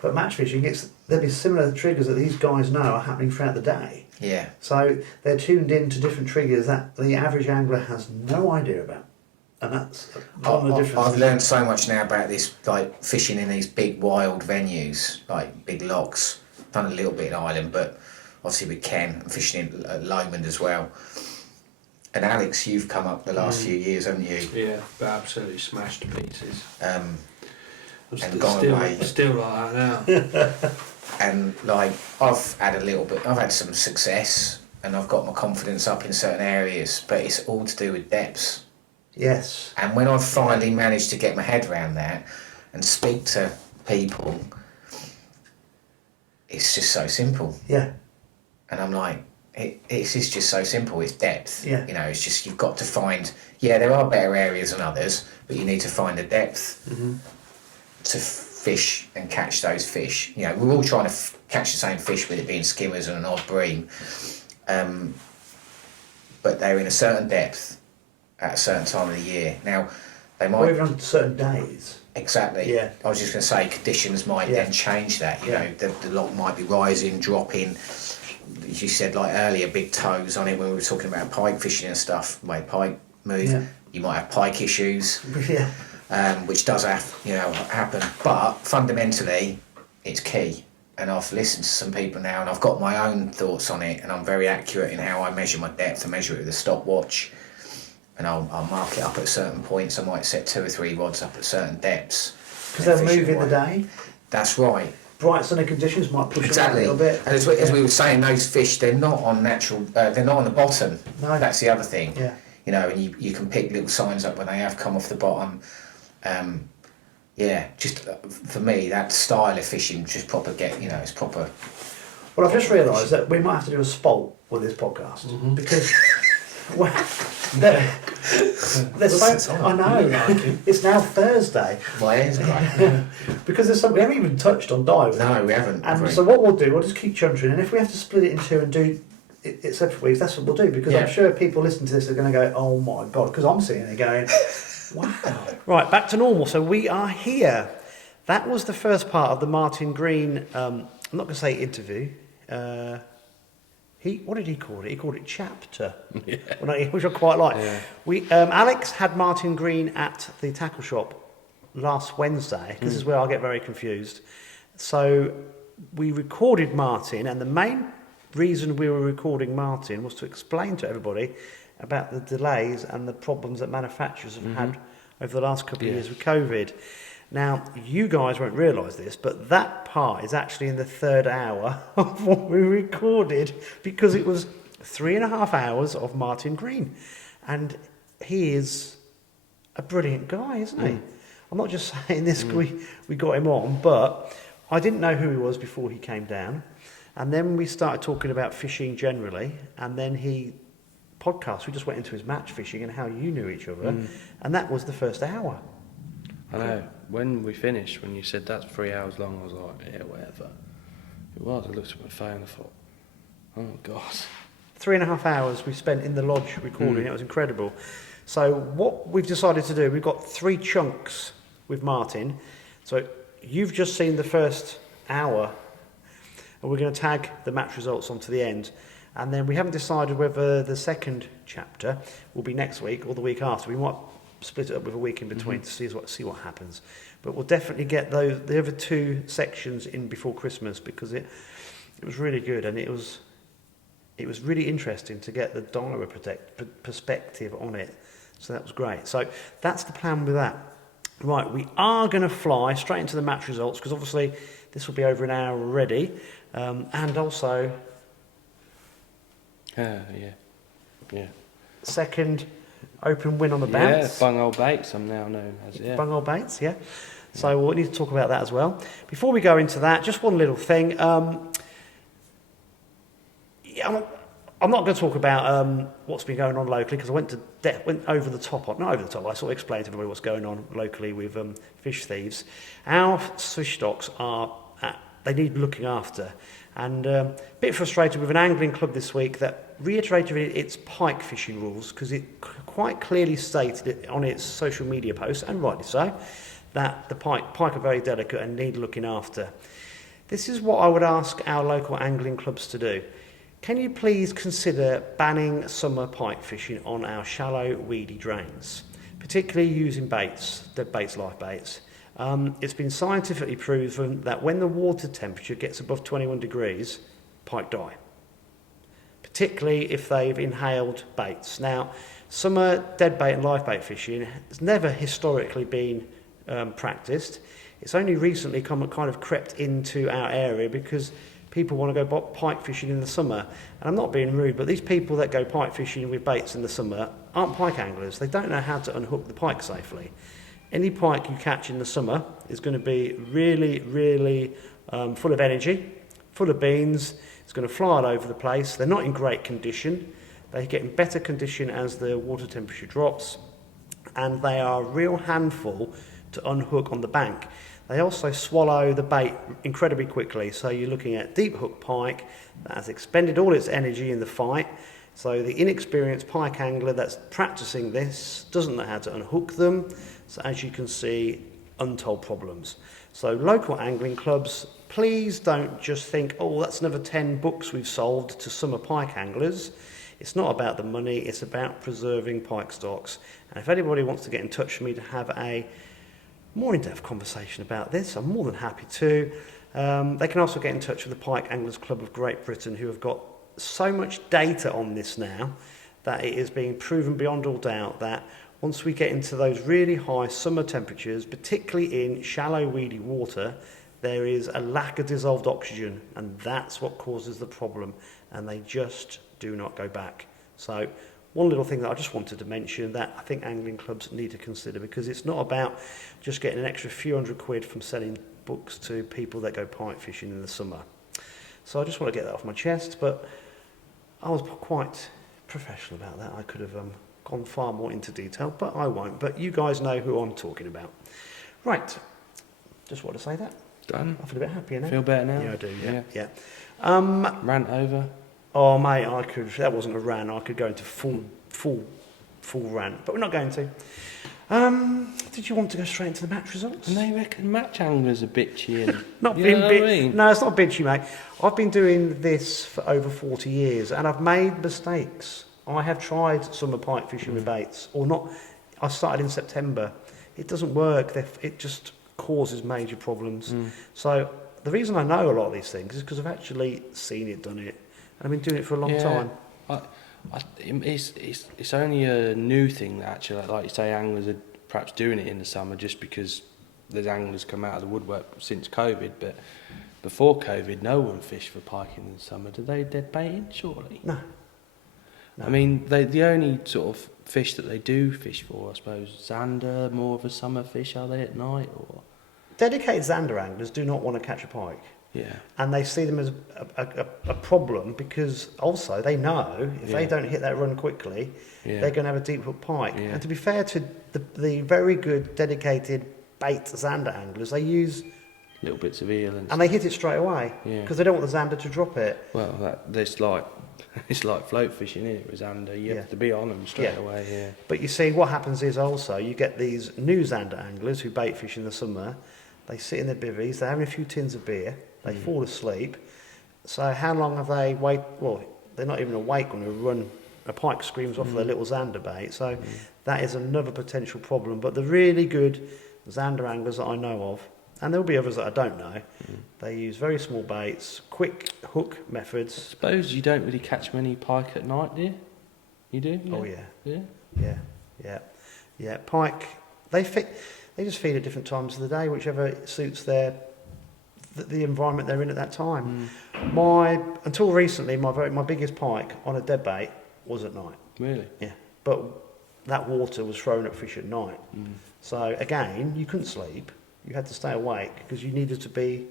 But match fishing, there'll be similar triggers that these guys know are happening throughout the day. Yeah. So they're tuned in to different triggers that the average angler has no idea about. And that's one of the differences. I've learned so much now about this, like fishing in these big wild venues, like big locks. Done a little bit in Ireland, but obviously with Ken and fishing in Lomond as well. And Alex, you've come up the last few years, haven't you? Yeah, but absolutely smashed to pieces. And gone away. Still like that now. And like I've had some success, and I've got my confidence up in certain areas, but it's all to do with depths. Yes. And when I finally managed to get my head around that and speak to people, it's just so simple. Yeah. And I'm like, it's just so simple. It's depth. Yeah. You know, it's just you've got to find. Yeah, there are better areas than others, but you need to find the depth to fish and catch those fish. You know, we're all trying to catch the same fish, with it being skimmers and an odd bream, but they're in a certain depth at a certain time of the year. Now, they might. Or even on certain days. Exactly. Yeah. I was just going to say, conditions might then change that. You know, the lot might be rising, dropping. As you said, like earlier, big toes on it when we were talking about pike fishing and stuff. The way pike move, you might have pike issues, which does happen. But fundamentally, it's key. And I've listened to some people now, and I've got my own thoughts on it, and I'm very accurate in how I measure my depth. I measure it with a stopwatch, and I'll mark it up at certain points. I might set 2 or 3 rods up at certain depths. Because they'll move in the day. That's right. Bright sunny conditions might push them out a little bit. And as we were saying, those fish, they're not on natural. They're not on the bottom. No. That's the other thing. Yeah. You know, and you can pick little signs up when they have come off the bottom. Just for me, that style of fishing just proper it's proper. Well, I've just realised that we might have to do a spot with this podcast because I know it's now Thursday. My hair's great. Because there's we haven't even touched on DAIWA'S. No, we haven't. And so what we'll do, we'll just keep chuntering, and if we have to split it in 2 and do it separate weeks, that's what we'll do. Because I'm sure people listening to this are going to go, "Oh my god!" Because I'm sitting there going, "Wow!" Right, back to normal. So we are here. That was the first part of the Martin Green. I'm not going to say interview. What did he call it? He called it chapter, which I quite like. Yeah. Alex had Martin Green at the tackle shop last Wednesday. This is where I get very confused. So we recorded Martin, and the main reason we were recording Martin was to explain to everybody about the delays and the problems that manufacturers have had over the last couple of years with COVID. Now, you guys won't realise this, but that part is actually in the 3rd hour of what we recorded, because it was 3.5 hours of Martin Green. And he is a brilliant guy, isn't he? I'm not just saying this because we got him on, but I didn't know who he was before he came down. And then we started talking about fishing generally, and then we just went into his match fishing and how you knew each other, and that was the first hour. I know. When we finished, when you said that's 3 hours long, I was like, yeah, whatever. It was. I looked at my phone and I thought, oh, God. 3.5 hours we spent in the lodge recording. It was incredible. So what we've decided to do, we've got 3 chunks with Martin. So you've just seen the first hour, and we're going to tag the match results onto the end. And then we haven't decided whether the second chapter will be next week or the week after. We might split it up with a week in between to see what happens. But we'll definitely get the other 2 sections in before Christmas, because it was really good, and it was really interesting to get the DAIWA perspective on it. So that was great. So that's the plan with that. Right, we are going to fly straight into the match results, because obviously this will be over an hour already, and also second open win on the bounce. Yeah, Bunghole Baits, I'm now known as. Bunghole Baits, yeah. So we'll need to talk about that as well. Before we go into that, just one little thing. I'm not going to talk about what's been going on locally, because I went over the top. Not over the top. I sort of explained to everybody what's going on locally with fish thieves. Our fish stocks they need looking after, and a bit frustrated with an angling club this week that reiterated its pike fishing rules, because it quite clearly stated it on its social media posts, and rightly so, that the pike are very delicate and need looking after. This is what I would ask our local angling clubs to do. Can you please consider banning summer pike fishing on our shallow, weedy drains, particularly using baits, dead baits, live baits? It's been scientifically proven that when the water temperature gets above 21 degrees, pike die, particularly if they've inhaled baits. Now, summer dead bait and live bait fishing has never historically been practiced. It's only recently kind of crept into our area because people want to go pike fishing in the summer. And I'm not being rude, but these people that go pike fishing with baits in the summer aren't pike anglers. They don't know how to unhook the pike safely. Any pike you catch in the summer is going to be really, really full of energy, full of beans. It's going to fly all over the place. They're not in great condition. They get in better condition as the water temperature drops. And they are a real handful to unhook on the bank. They also swallow the bait incredibly quickly. So you're looking at deep hook pike that has expended all its energy in the fight. So the inexperienced pike angler that's practicing this doesn't know how to unhook them. So as you can see, untold problems. So local angling clubs, please don't just think, oh, that's another 10 books we've sold to summer pike anglers. It's not about the money, it's about preserving pike stocks. And if anybody wants to get in touch with me to have a more in-depth conversation about this, I'm more than happy to. They can also get in touch with the Pike Anglers Club of Great Britain, who have got so much data on this now that it is being proven beyond all doubt that once we get into those really high summer temperatures, particularly in shallow weedy water, there is a lack of dissolved oxygen, and that's what causes the problem, and they just do not go back. So one little thing that I just wanted to mention that I think angling clubs need to consider, because it's not about just getting an extra few £100 from selling books to people that go pike fishing in the summer. So I just want to get that off my chest, but I was quite professional about that. I could have gone far more into detail, but I won't. But you guys know who I'm talking about. Right, just want to say that. Done. I feel a bit happier now. Feel better now? Yeah, I do, yeah. Rant over? Oh, mate, that wasn't a rant. I could go into full rant, but we're not going to. Did you want to go straight into the match results? And they reckon match anglers are bitchy and... Not you being know what I mean? No, it's not bitchy, mate. I've been doing this for over 40 years, and I've made mistakes. I have tried summer pike fishing with baits, or not. I started in September. It doesn't work. It just causes major problems. So the reason I know a lot of these things is because I've actually seen it, done it, and I've been doing it for a long time. It's only a new thing that actually, like you say, anglers are perhaps doing it in the summer just because there's anglers come out of the woodwork since COVID. But before COVID, no one fished for pike in the summer. Do they dead baiting? Surely. No. I mean, the only sort of fish that they do fish for, I suppose, zander, more of a summer fish, are they at night? Or Dedicated zander anglers do not want to catch a pike. yeah. And they see them as a problem, because also they know if they don't hit that run quickly, they're going to have a deep hook pike. Yeah. And to be fair to the very good dedicated bait zander anglers, they use Little bits of eel and they hit it straight away because they don't want the zander to drop it. Well, it's like float fishing, isn't it? With zander, you have to be on them straight away. Yeah. But you see, what happens is also you get these new zander anglers who bait fish in the summer. They sit in their bivvies, they're having a few tins of beer, they fall asleep. So how long have they waited? Well, they're not even awake when a pike screams off their little zander bait. So that is another potential problem. But the really good zander anglers that I know of, and there'll be others that I don't know, they use very small baits, quick hook methods. I suppose you don't really catch many pike at night, do you? You do? Yeah. Oh yeah. Yeah? Yeah. Pike, they just feed at different times of the day, whichever suits the environment they're in at that time. Until recently, my biggest pike on a dead bait was at night. Really? Yeah. But that water was thrown at fish at night. So again, you couldn't sleep. You had to stay awake because you needed to be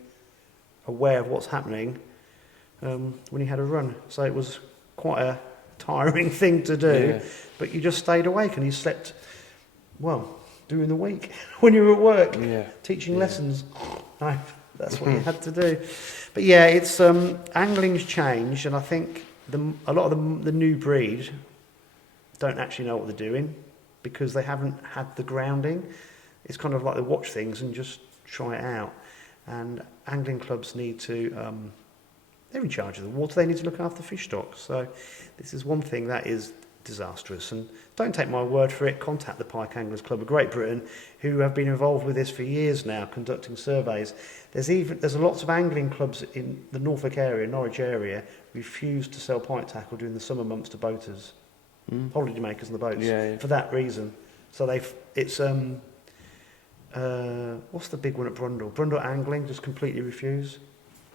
aware of what's happening when you had a run. So it was quite a tiring thing to do, but you just stayed awake and you slept, well, during the week when you were at work, teaching lessons. No, that's what you had to do. But yeah, it's angling's changed, and I think a lot of the new breed don't actually know what they're doing because they haven't had the grounding. It's kind of like they watch things and just try it out. And angling clubs need to, they're in charge of the water, they need to look after fish stocks. So this is one thing that is disastrous. And don't take my word for it, contact the Pike Anglers Club of Great Britain, who have been involved with this for years now, conducting surveys. There's lots of angling clubs in the Norfolk area, Norwich area, refuse to sell pike tackle during the summer months to boaters, holiday makers on the boats, for that reason. So what's the big one at Brundle? Brundle Angling just completely refuse.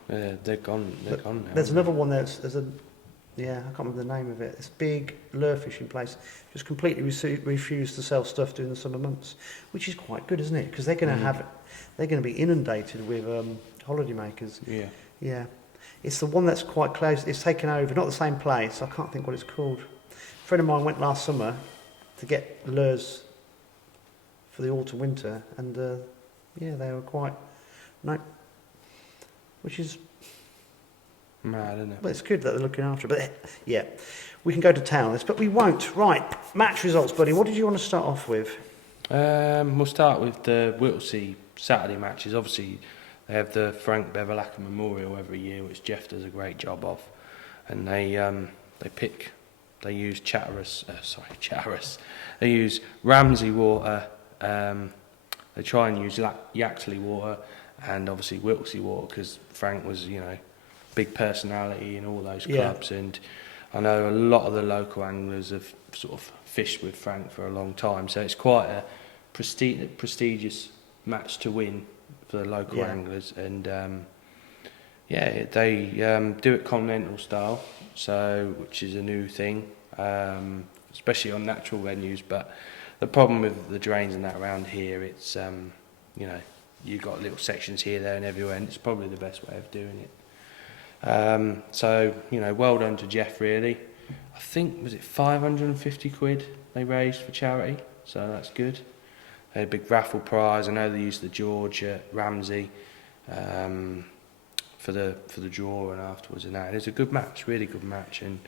Yeah, they're gone. They're gone now. There's another one there's a yeah, I can't remember the name of it. It's a big lure fishing place. Just completely refused to sell stuff during the summer months, which is quite good, isn't it? Because they're going to they're going to be inundated with holidaymakers. Yeah. Yeah, it's the one that's quite close. It's taken over, not the same place. I can't think what it's called. A friend of mine went last summer to get lures for the autumn winter, and yeah, they were quite which is. Mad, isn't it? Well, it's good that they're looking after it. But yeah, we can go to town on this, but we won't. Right, match results, buddy. What did you want to start off with? We'll start with the Whittlesea Saturday matches. Obviously, they have the Frank Beverlacker Memorial every year, which Jeff does a great job of, and they use Chatteris. They use Ramsey water. They try and use Yaxley water, and obviously Whittlesea water, because Frank was, big personality in all those clubs, and I know a lot of the local anglers have sort of fished with Frank for a long time, so it's quite a prestigious match to win for the local anglers, and they do it continental style, so which is a new thing, especially on natural venues. But the problem with the drains and that around here, it's you've got little sections here, there, and everywhere, and it's probably the best way of doing it. So well done to Jeff, really. I think, was it 550 quid they raised for charity, so that's good. They had a big raffle prize. I know they used the George at Ramsey for the draw and afterwards, and that. It was a good match, really good match, and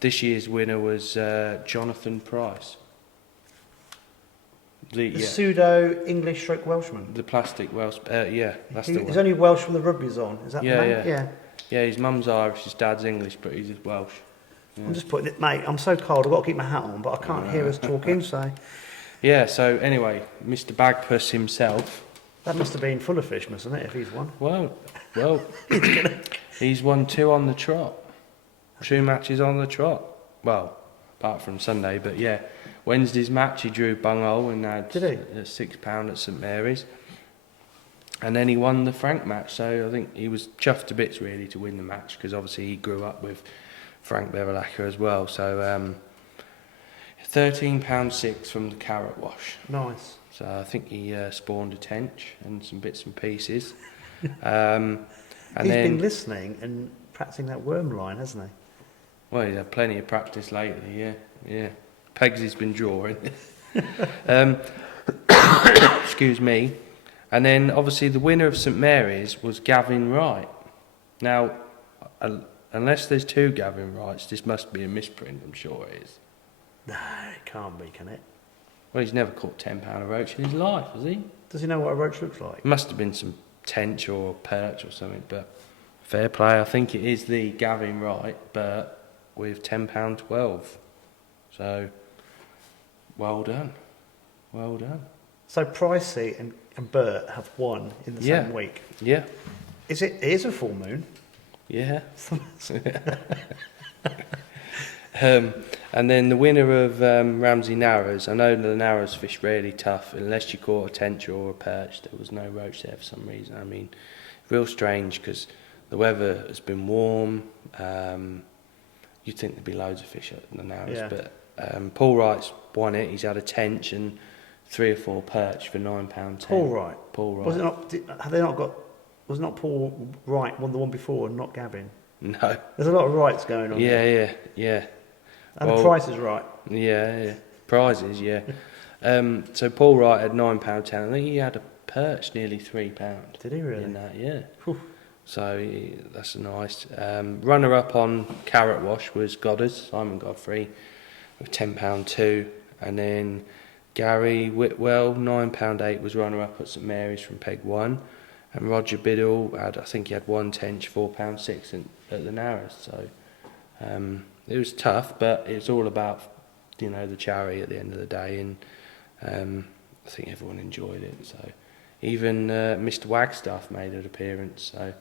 this year's winner was Jonathan Price. The pseudo English / Welshman. The plastic Welsh. That's the one. He's only Welsh when the rugby's on. Is that the name? Yeah, his mum's Irish, his dad's English, but he's Welsh. Yeah. I'm just putting it, mate. I'm so cold. I've got to keep my hat on, but I can't hear us talking. So. Yeah. So anyway, Mr. Bagpuss himself. That must have been full of fish, mustn't it? If he's won. Well, he's won 2 on the trot. 2 matches on the trot. Well, apart from Sunday, but yeah. Wednesday's match, he drew bunghole and had a £6 at St Mary's, and then he won the Frank match. So I think he was chuffed to bits, really, to win the match, because obviously he grew up with Frank Beverlacker as well. So £13.6 from the carrot wash. Nice. So I think he spawned a tench and some bits and pieces. And he's been listening and practicing that worm line, hasn't he? Well, he's had plenty of practice lately. Yeah. Pegsy's been drawing. Excuse me. And then obviously the winner of St Mary's was Gavin Wright. Now, unless there's 2 Gavin Wrights, this must be a misprint, I'm sure it is. No, it can't be, can it? Well, he's never caught £10 a roach in his life, has he? Does he know what a roach looks like? It must have been some tench or perch or something, but fair play. I think it is the Gavin Wright, but with £10.12. So, well done. So Pricey and Bert have won in the same week. Yeah. It is a full moon. Yeah. And then the winner of Ramsey Narrows. I know the Narrows fish really tough. Unless you caught a tench or a perch, there was no roach there for some reason. I mean, real strange because the weather has been warm. You'd think there'd be loads of fish at the Narrows, but Paul Wright's won it. He's had a tench and 3 or 4 perch for £9.10. Paul Wright. Was it not? Have they not got? Was not Paul Wright won the one before and not Gavin? No. There's a lot of Wrights going on. Yeah. And the price is right. Yeah. Prizes, yeah. So Paul Wright had £9.10. I think he had a perch nearly £3. Did he really? In that, yeah. Whew. So that's nice. Runner up on Carrot Wash was Goddard's, Simon Godfrey, with £10.2, and then Gary Whitwell, £9.8, was runner up at St Mary's from Peg 1, and Roger Biddle I think he had 1 tench, £4.6 at the Narrows. So it was tough, but it's all about the charity at the end of the day, and I think everyone enjoyed it. So even Mr Wagstaff made an appearance. So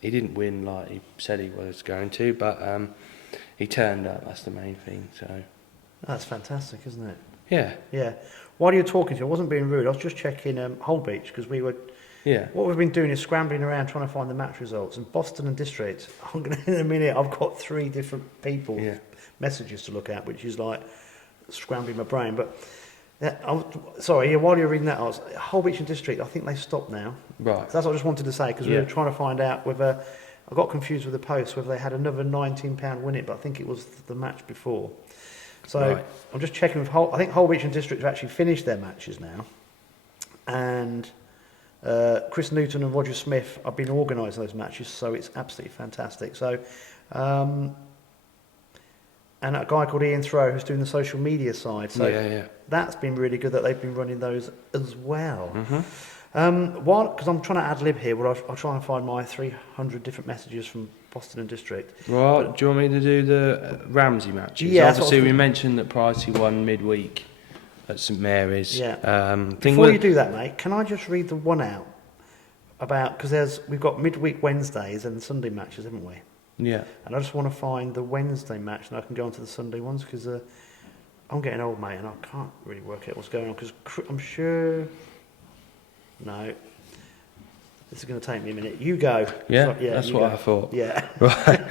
he didn't win like he said he was going to, but he turned up. That's the main thing. So that's fantastic, isn't it? Yeah. While you were talking to me, I wasn't being rude. I was just checking Hull Beach because we were Yeah. What we've been doing is scrambling around trying to find the match results. And Boston and District, I'm going to, in a minute, I've got 3 different people messages to look at, which is like scrambling my brain. But while you're reading that, Holbeach and District, I think they stopped now. Right. So that's what I just wanted to say, because we were trying to find out whether, I got confused with the post, whether they had another £19 win it, but I think it was the match before. So I'm just checking with I think Holbeach and District have actually finished their matches now. And Chris Newton and Roger Smith have been organising those matches, so it's absolutely fantastic. So, and a guy called Ian Throw who's doing the social media side. So that's been really good that they've been running those as well. Because I'm trying to ad lib here, I'll try and find my 300 different messages from Boston and District. Right, do you want me to do the Ramsey matches? Yeah, obviously we mentioned that Pricey won midweek at St Mary's. Yeah. Before you do that, mate, can I just read the one out about, because we've got midweek Wednesdays and Sunday matches, haven't we? Yeah. And I just want to find the Wednesday match, and I can go on to the Sunday ones, because I'm getting old, mate, and I can't really work out what's going on, because I'm sure... No. This is going to take me a minute. You go. Yeah, that's what I thought. Yeah. Right.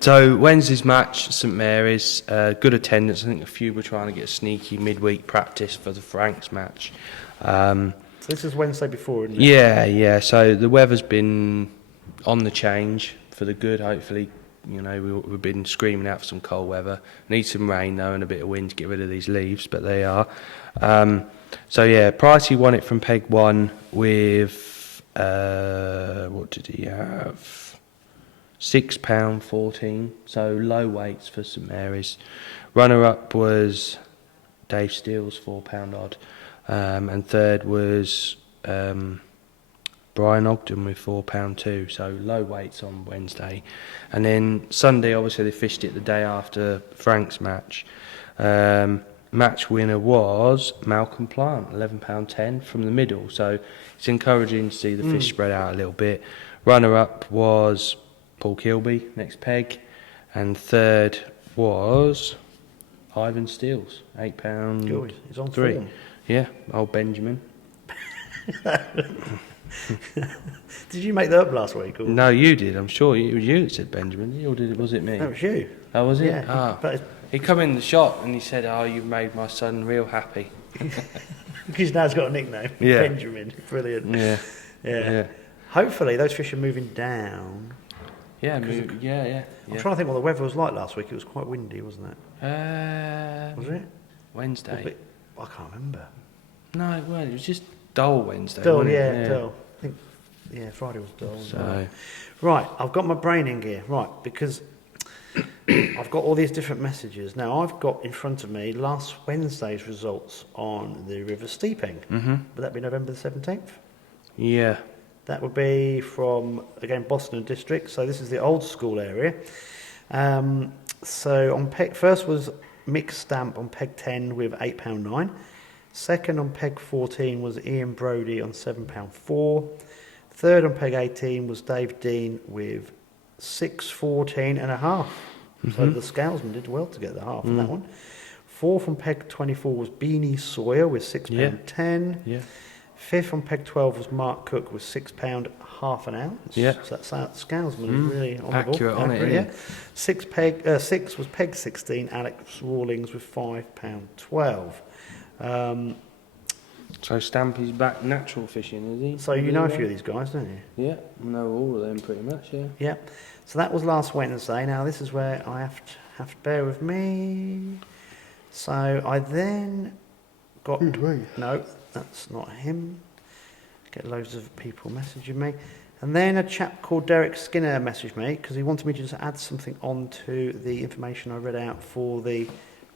So Wednesday's match, St Mary's, good attendance. I think a few were trying to get a sneaky midweek practice for the Franks match. So this is Wednesday before, isn't it? Yeah. So the weather's been on the change for the good, hopefully. You know, we've been screaming out for some cold weather. Need some rain, though, and a bit of wind to get rid of these leaves, but they are. So, yeah, Pricey won it from Peg 1 with, what did he have? £6.14, so low weights for St Mary's. Runner-up was Dave Steele's £4 odd, and third was Brian Ogden with £4 so low weights on Wednesday. And then Sunday, obviously, they fished it the day after Frank's match. Match winner was Malcolm Plant, £11.10 from the middle. So it's encouraging to see the fish spread out a little bit. Runner-up was Paul Kilby, next peg. And third was Ivan Steels, £8. He's on 3. form. Yeah, old Benjamin. Did you make that up last week? Or? No, you did. I'm sure it was you that said Benjamin. Or was it me? That was you. Oh, was it? Yeah. He come in the shop and he said, "Oh, you've made my son real happy." Because now he's got a nickname. Yeah. Benjamin. Brilliant. Yeah. Hopefully those fish are moving down. Yeah. I'm trying to think what the weather was like last week. It was quite windy, wasn't it? Was it? Wednesday. I can't remember. No, it wasn't. It was just dull Wednesday. Dull, wasn't it? dull. I think, Friday was dull. So. Right, I've got my brain in gear. Right, because I've got all these different messages. Now, I've got in front of me last Wednesday's results on the River Steeping. Would that be November the 17th? Yeah. That would be from, again, Boston and District. So this is the old school area. So on peg, first was Mick Stamp on peg 10 with £8.9. Second on peg 14 was Ian Brodie on £7.4. Third on peg 18 was Dave Dean with £6.14.5. So the Scalesman did well to get the half on that one. Fourth on peg 24 was Beanie Sawyer with £6.10. Yeah. Fifth on peg 12 was Mark Cook with £6 half an ounce. Yeah. So that's Scalesman is really on accurate the ball. on it. Yeah. Six was peg 16, Alex Rawlings with £5.12. So Stampy's back natural fishing, is he? So you know a few of these guys, don't you? Yeah, I know all of them pretty much. Yeah. Yeah. So that was last Wednesday. Now this is where I have to bear with me. So I then got no, that's not him. Get loads of people messaging me, and then a chap called Derek Skinner messaged me because he wanted me to just add something onto the information I read out for the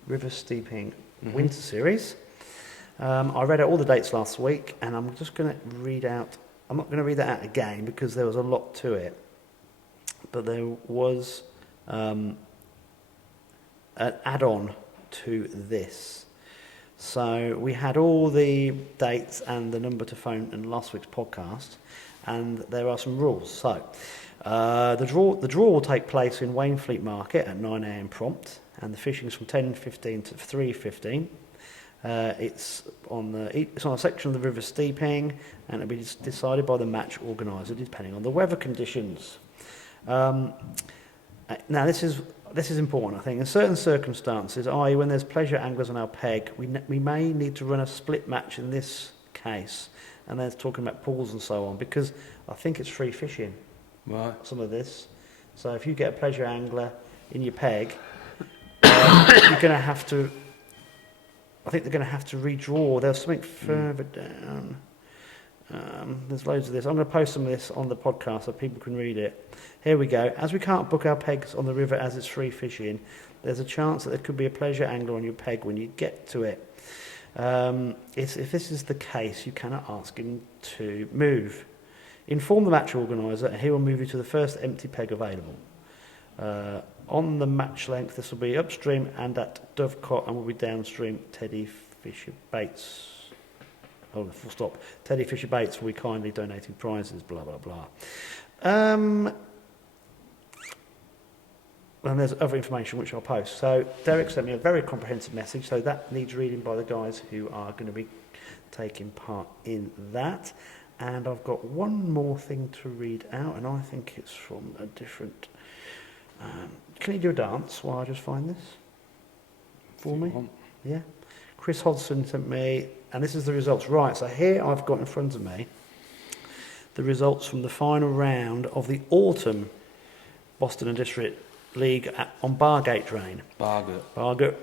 River Steeping Winter Series. I read out all the dates last week, and I'm just going to read out. I'm not going to read that out again because there was a lot to it, but there was an add-on to this. So we had all the dates and the number to phone in last week's podcast, and there are some rules. So the draw will take place in Wainfleet Market at 9 a.m. prompt, and the fishing is from 10:15 to 3:15. It's on a section of the river steeping, and it'll be decided by the match organiser depending on the weather conditions. Now this is important, I think. In certain circumstances, i.e. when there's pleasure anglers on our peg, we may need to run a split match in this case, and then it's talking about pools and so on, because I think it's free fishing, Right. some of this. So if you get a pleasure angler in your peg, you're going to have to, I think they're going to have to redraw. There's something further down. There's loads of this. I'm going to post some of this on the podcast so people can read it. Here we go. As we can't book our pegs on the river as it's free fishing, there's a chance that there could be a pleasure angler on your peg when you get to it. If this is the case, you cannot ask him to move. Inform the match organiser and he will move you to the first empty peg available. On the match length, this will be upstream and at Dovecot, and will be downstream Teddy Fisher Baits. Oh, full stop. Teddy Fisher Baits will be kindly donating prizes, blah, blah, blah. And there's other information which I'll post. So Derek sent me a very comprehensive message, so that needs reading by the guys who are going to be taking part in that. And I've got one more thing to read out, and I think it's from a different... can you do a dance while I just find this for me? Yeah. Chris Hodgson sent me, and this is the results. Right, so here I've got in front of me the results from the final round of the autumn Boston and District League on Bargate Drain. Bargate.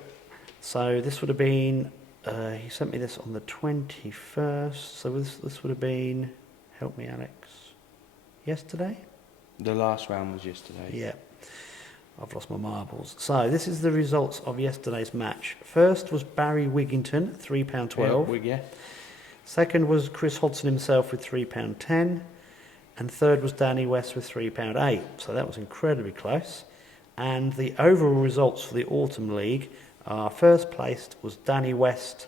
So this would have been, he sent me this on the 21st, so this would have been, help me Alex, yesterday? The last round was yesterday. Yeah. I've lost my marbles. So this is the results of yesterday's match. First was Barry Wigington, £3.12. Yeah. Second was Chris Hodson himself with £3.10. And third was Danny West with £3.8. So that was incredibly close. And the overall results for the Autumn League are first placed was Danny West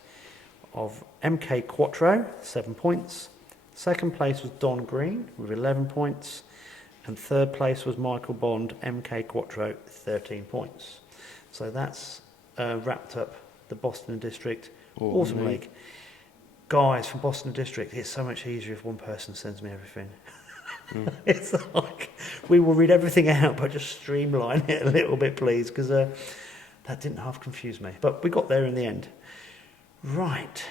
of MK Quattro, 7 points. Second place was Don Green with 11 points. And third place was Michael Bond, MK Quattro, 13 points. So that's wrapped up the Boston District Autumn League. Guys from Boston District, it's so much easier if one person sends me everything. It's like, we will read everything out, but just streamline it a little bit, please, because that didn't half confuse me. But we got there in the end. Right.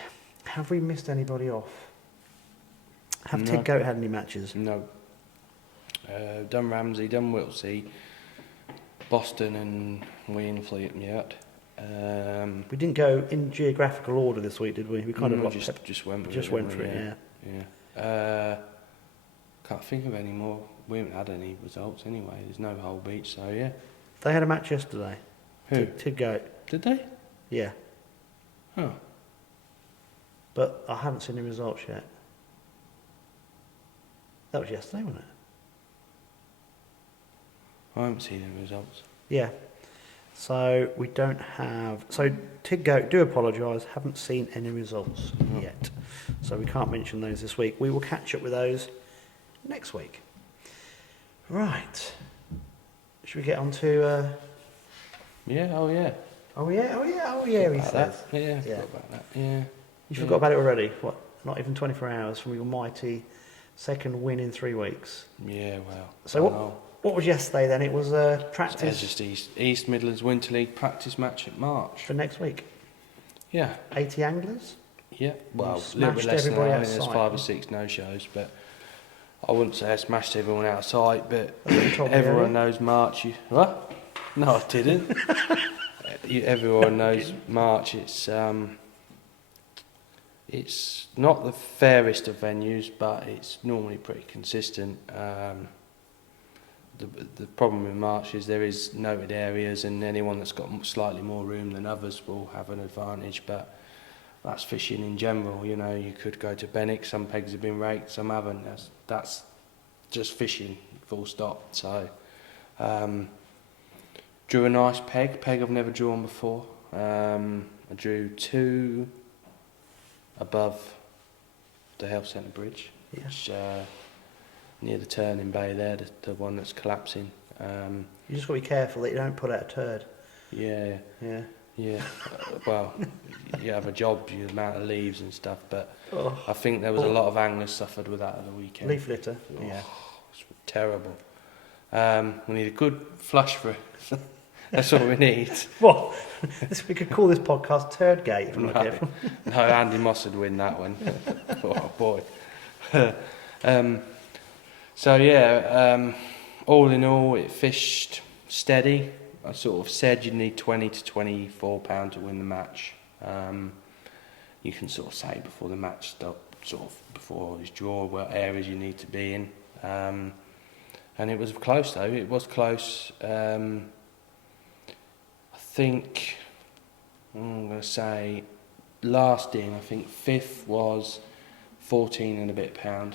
Have we missed anybody off? Have Tig Goat had any matches? No. Done Ramsey, done Whittlesea, Boston and Wainfleet and yet. We didn't go in geographical order this week, did we? We kind of just went for it, yeah. Can't think of any more. We haven't had any results anyway. There's no whole beach, so yeah. They had a match yesterday. Who? Tig Goat. Did they? Yeah. Oh. But I haven't seen the results yet. That was yesterday, wasn't it? I haven't seen the results. Yeah. So we don't have... So Tig Goat, do apologise, haven't seen any results yet. So we can't mention those this week. We will catch up with those next week. Right. Should we get on to... Yeah, oh yeah. Oh yeah, he says. Yeah, forgot about that. Yeah. You forgot about it already? What, not even 24 hours from your mighty second win in 3 weeks? Yeah, well. So what was yesterday then? It was practice... It's just East Midlands Winter League practice match at March. For next week? Yeah. 80 anglers? Yeah, well, a smashed little bit less than that. everybody I out mean, of there's sight. 5 or 6 no-shows, but I wouldn't say I smashed everyone out of sight, but That's what you told me everyone earlier. knows March. What? No, I didn't. Everyone knows March. It's not the fairest of venues, but it's normally pretty consistent. The problem with March is there is noted areas, and anyone that's got slightly more room than others will have an advantage, but that's fishing in general. You know, you could go to Benwick, some pegs have been raked, some haven't. That's just fishing, full stop. So drew a nice peg I've never drawn before. I drew 2 above the health centre bridge, which near the turning bay there, the one that's collapsing. You just got to be careful that you don't put out a turd. Yeah. Yeah. Well, you have a job, the amount of leaves and stuff. But Oh, I think there was a lot of anglers suffered with that at the weekend. leaf litter. Oh, Yeah. it's terrible. We need a good flush for it. That's what we need. Well, we could call this podcast Turd Gate if I'm not careful. No, Andy Moss would win that one. Oh boy. So yeah, all in all, it fished steady. I sort of said you'd need 20 to 24 pound to win the match. You can sort of say before the match stopped, sort of before this draw, what areas you need to be in. And it was close though. It was close. I think I'm going to say last in, I think fifth was 14 and a bit pound,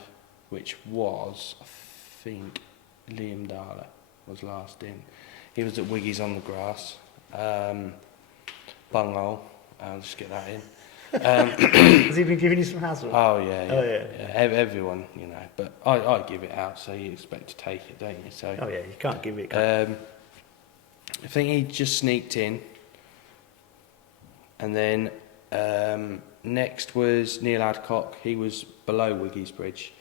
which was, I think, Liam Darler was last in. He was at Wiggy's on the grass. Bunghole, I'll just get that in. Has he been giving you some hassle? Oh yeah. Oh, yeah. Everyone, you know, but I give it out, so you expect to take it, don't you? So. Oh yeah, you can't give it. I think he just sneaked in, and then next was Neil Adcock. He was below Wiggy's Bridge.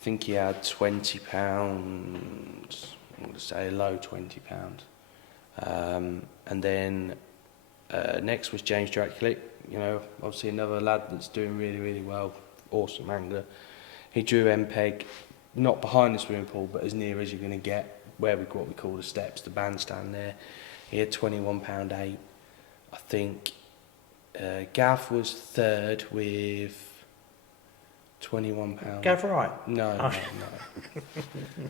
I think he had £20. I'm going to say low £20. And then next was James Dracula. You know, obviously another lad that's doing really, really well. Awesome angler. He drew MPEG, not behind the swimming pool, but as near as you're going to get, where we what we call the steps, the bandstand there. He had £21.8. I think Gav was third with £21. Gav right? No.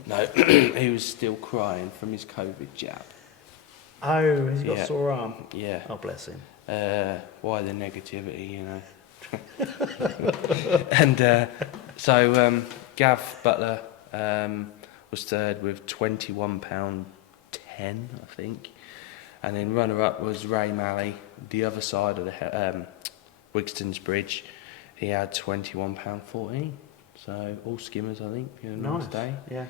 No, he was still crying from his COVID jab. Oh, has he got Yeah. a sore arm? Yeah. Oh, bless him. Why the negativity, you know? And so Gav Butler was third with £21.10, I think. And then runner-up was Ray Malley, the other side of the Wigston's Bridge. He had £21.14. So all skimmers, I think. Nice day. Yeah.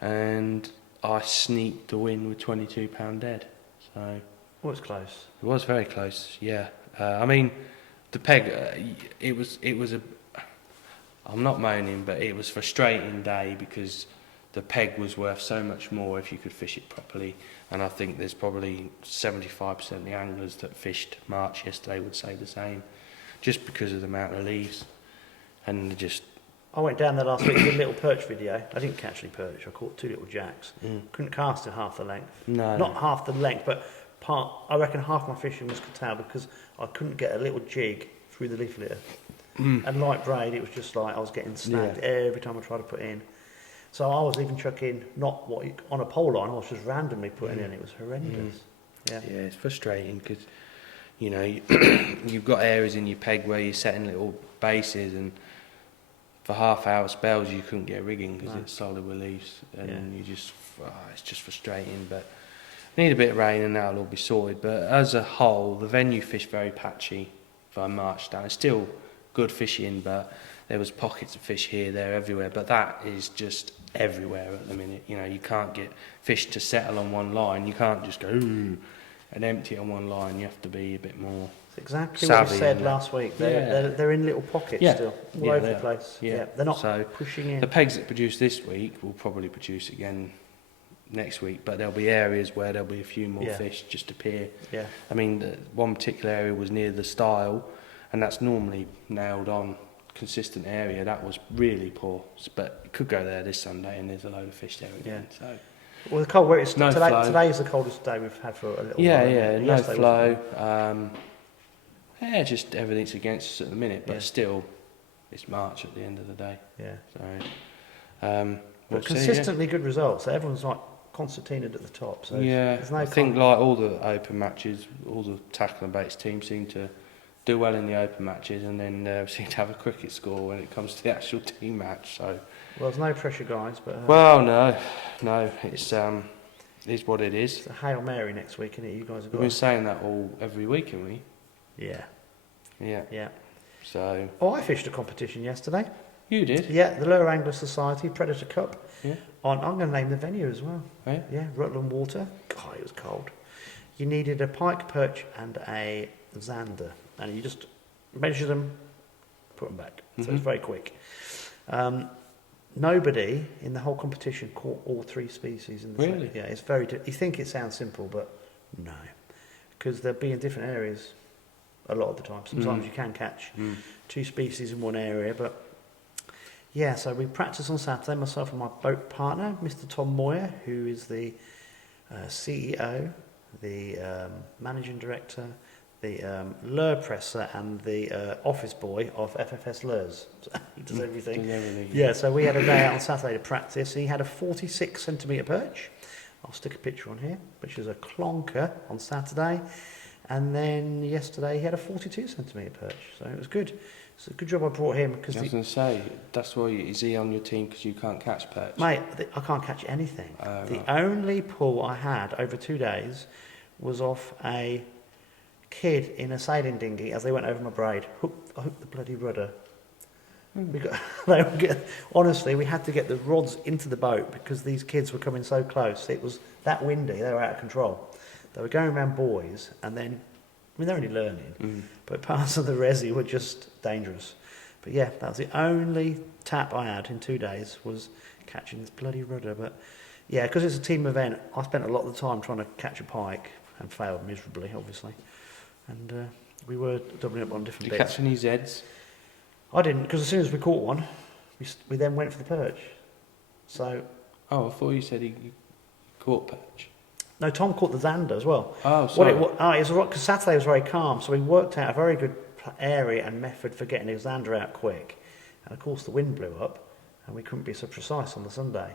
And I sneaked the win with £22 dead. So Well, it's close. it was very close. Yeah. I mean, the peg. It was a. I'm not moaning, but it was a frustrating day because the peg was worth so much more if you could fish it properly. And I think there's probably 75% of the anglers that fished March yesterday would say the same, just because of the amount of leaves. And just. I went down there last week, did a little perch video. I didn't catch any perch. I caught 2 little jacks. Couldn't cast in half the length. No. Not half the length, but part. I reckon half my fishing was curtailed because I couldn't get a little jig through the leaf litter. And like braid, it was just like I was getting snagged every time I tried to put in. So I was even chucking not what you, on a pole line. I was just randomly putting in. It was horrendous. Yeah. Yeah, it's frustrating because, you know, you've got areas in your peg where you're setting little bases, and for half-hour spells you couldn't get rigging because it's solid with leaves, and you just, it's just frustrating. But need a bit of rain and that'll all be sorted. But as a whole, the venue fished very patchy for March down. It's still good fishing, but there was pockets of fish here, there, everywhere. But that is just everywhere at the minute. You know, you can't get fish to settle on one line. You can't just go ooh and empty it on one line. You have to be a bit more. It's exactly what we savvy said in last week. They're in little pockets still, all over the place. Yeah. They're not So pushing in. the pegs that produce this week will probably produce again next week, but there'll be areas where there'll be a few more fish just appear. Yeah. I mean, one particular area was near the stile, and that's normally nailed on consistent area. That was really poor, but you could go there this Sunday and there's a load of fish there again. So Well, the cold weather. No today, flow. today's the coldest day we've had for a little while. yeah, no Yesterday flow. Just everything's against us at the minute, but Yeah. still, it's March at the end of the day. Yeah. So, But consistently good results. So everyone's like concertinaed at the top. So there's no I think like all the open matches, all the tackle and baits teams seem to do well in the open matches, and then seem to have a cricket score when it comes to the actual team match. So, well, there's no pressure, guys. But well, no, it's what it is. it's a Hail Mary next week, isn't it? You guys have We've got. been saying that all every week, haven't we? Yeah. Yeah. So Oh, I fished a competition yesterday. you did. Yeah, the Lure Angler Society Predator Cup. Yeah. I'm going to name the venue as well. Oh, yeah? Yeah, Rutland Water. God, it was cold. You needed a pike, perch, and a zander. and you just measure them, put them back. So it's very quick. Nobody in the whole competition caught all 3 species in the same. Really? Yeah, it's very. You think it sounds simple, but no, because they'll be in different areas a lot of the time. Sometimes you can catch 2 species in one area, but yeah. So we practiced on Saturday. Myself and my boat partner, Mr. Tom Moyer, who is the CEO, the managing director, the lure presser, and the office boy of FFS Lures. So he does everything. Yeah, so we had a day out on Saturday to practice. He had a 46 centimetre perch. I'll stick a picture on here, which is a clonker on Saturday. And then yesterday he had a 42 centimetre perch. So it was good. It's a good job I brought him. Because I was going to say, that's why is he on your team because you can't catch perch? Mate, I can't catch anything. The only pull I had over 2 days was off a kid in a sailing dinghy as they went over my braid. I hooked the bloody rudder. Honestly, we had to get the rods into the boat because these kids were coming so close. It was that windy, they were out of control. They were going around buoys, and then, I mean, they're only learning, but parts of the resi were just dangerous. But yeah, that was the only tap I had in 2 days, was catching this bloody rudder. But yeah, because it's a team event, I spent a lot of the time trying to catch a pike and failed miserably, obviously. And we were doubling up on different Did you bits. catch any Zeds? I didn't, because as soon as we caught one, we then went for the perch. So Oh, I thought you said he caught perch. no, Tom caught the zander as well. Oh, sorry. It was because Saturday was very calm, so we worked out a very good area and method for getting the zander out quick. And of course, the wind blew up, and we couldn't be so precise on the Sunday.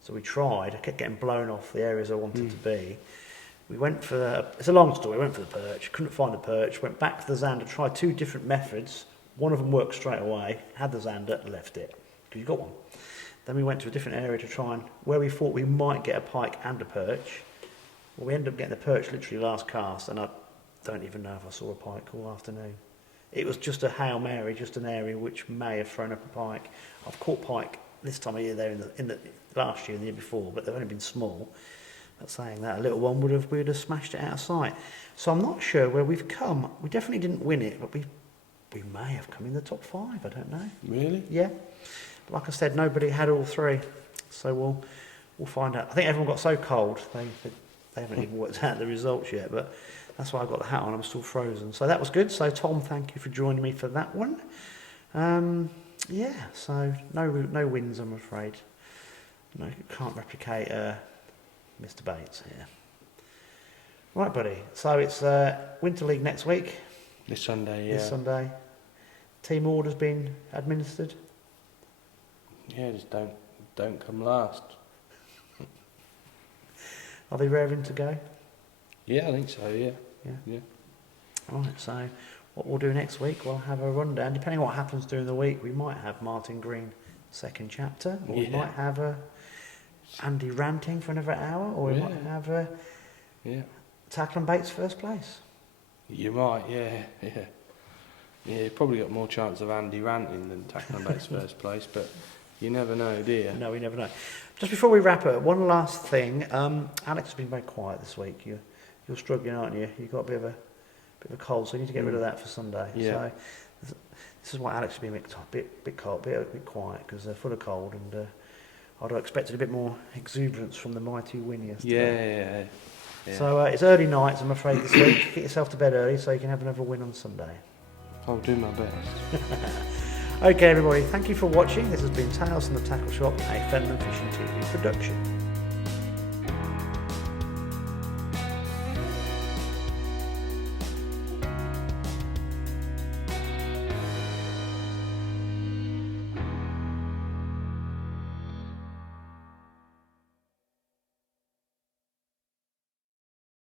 So we tried. I kept getting blown off the areas I wanted to be. We went for it's a long story. We went for the perch, couldn't find the perch. Went back to the zander, tried 2 different methods. One of them worked straight away. Had the zander, left it because you got one. Then we went to a different area to try and where we thought we might get a pike and a perch. Well, we ended up getting the perch literally last cast, and I don't even know if I saw a pike all afternoon. It was just a Hail Mary, just an area which may have thrown up a pike. I've caught pike this time of year there in the last year and the year before, but they've only been small. But saying that, a little one would have smashed it out of sight. So I'm not sure where we've come. We definitely didn't win it, but we may have come in the top 5. I don't know. Really? Yeah. Like I said, nobody had all 3, so we'll find out. I think everyone got so cold they haven't even worked out the results yet, but that's why I got the hat on. I'm still frozen. So that was good. So Tom, thank you for joining me for that one. Yeah, so no wins, I'm afraid. No, can't replicate Mr. Bates here. Right, buddy. So it's Winter League next week. This Sunday, yeah. This Sunday. Team orders been administered. Yeah, just don't come last. Are they raring to go? Yeah, I think so, yeah. Yeah. Right, so what we'll do next week, we'll have a rundown. Depending on what happens during the week, we might have Martin Green second chapter, or we might have Andy ranting for another hour, or we might have Tackle and Bates first place. You might, yeah. Yeah, you probably got more chance of Andy ranting than Tackle and Bates first place, but you never know, do you? No, we never know. Just before we wrap up, one last thing. Alex has been very quiet this week. You're struggling, aren't you? You've got a bit of a cold, so you need to get rid of that for Sunday. Yeah. So this is why Alex has been a bit quiet, because they're full of cold, and I'd have expected a bit more exuberance from the mighty win yesterday. Yeah. So it's early nights, I'm afraid, this week. Get yourself to bed early so you can have another win on Sunday. I'll do my best. Okay, everybody, thank you for watching. This has been Tales from the Tackle Shop, a Fenland Fishing TV production.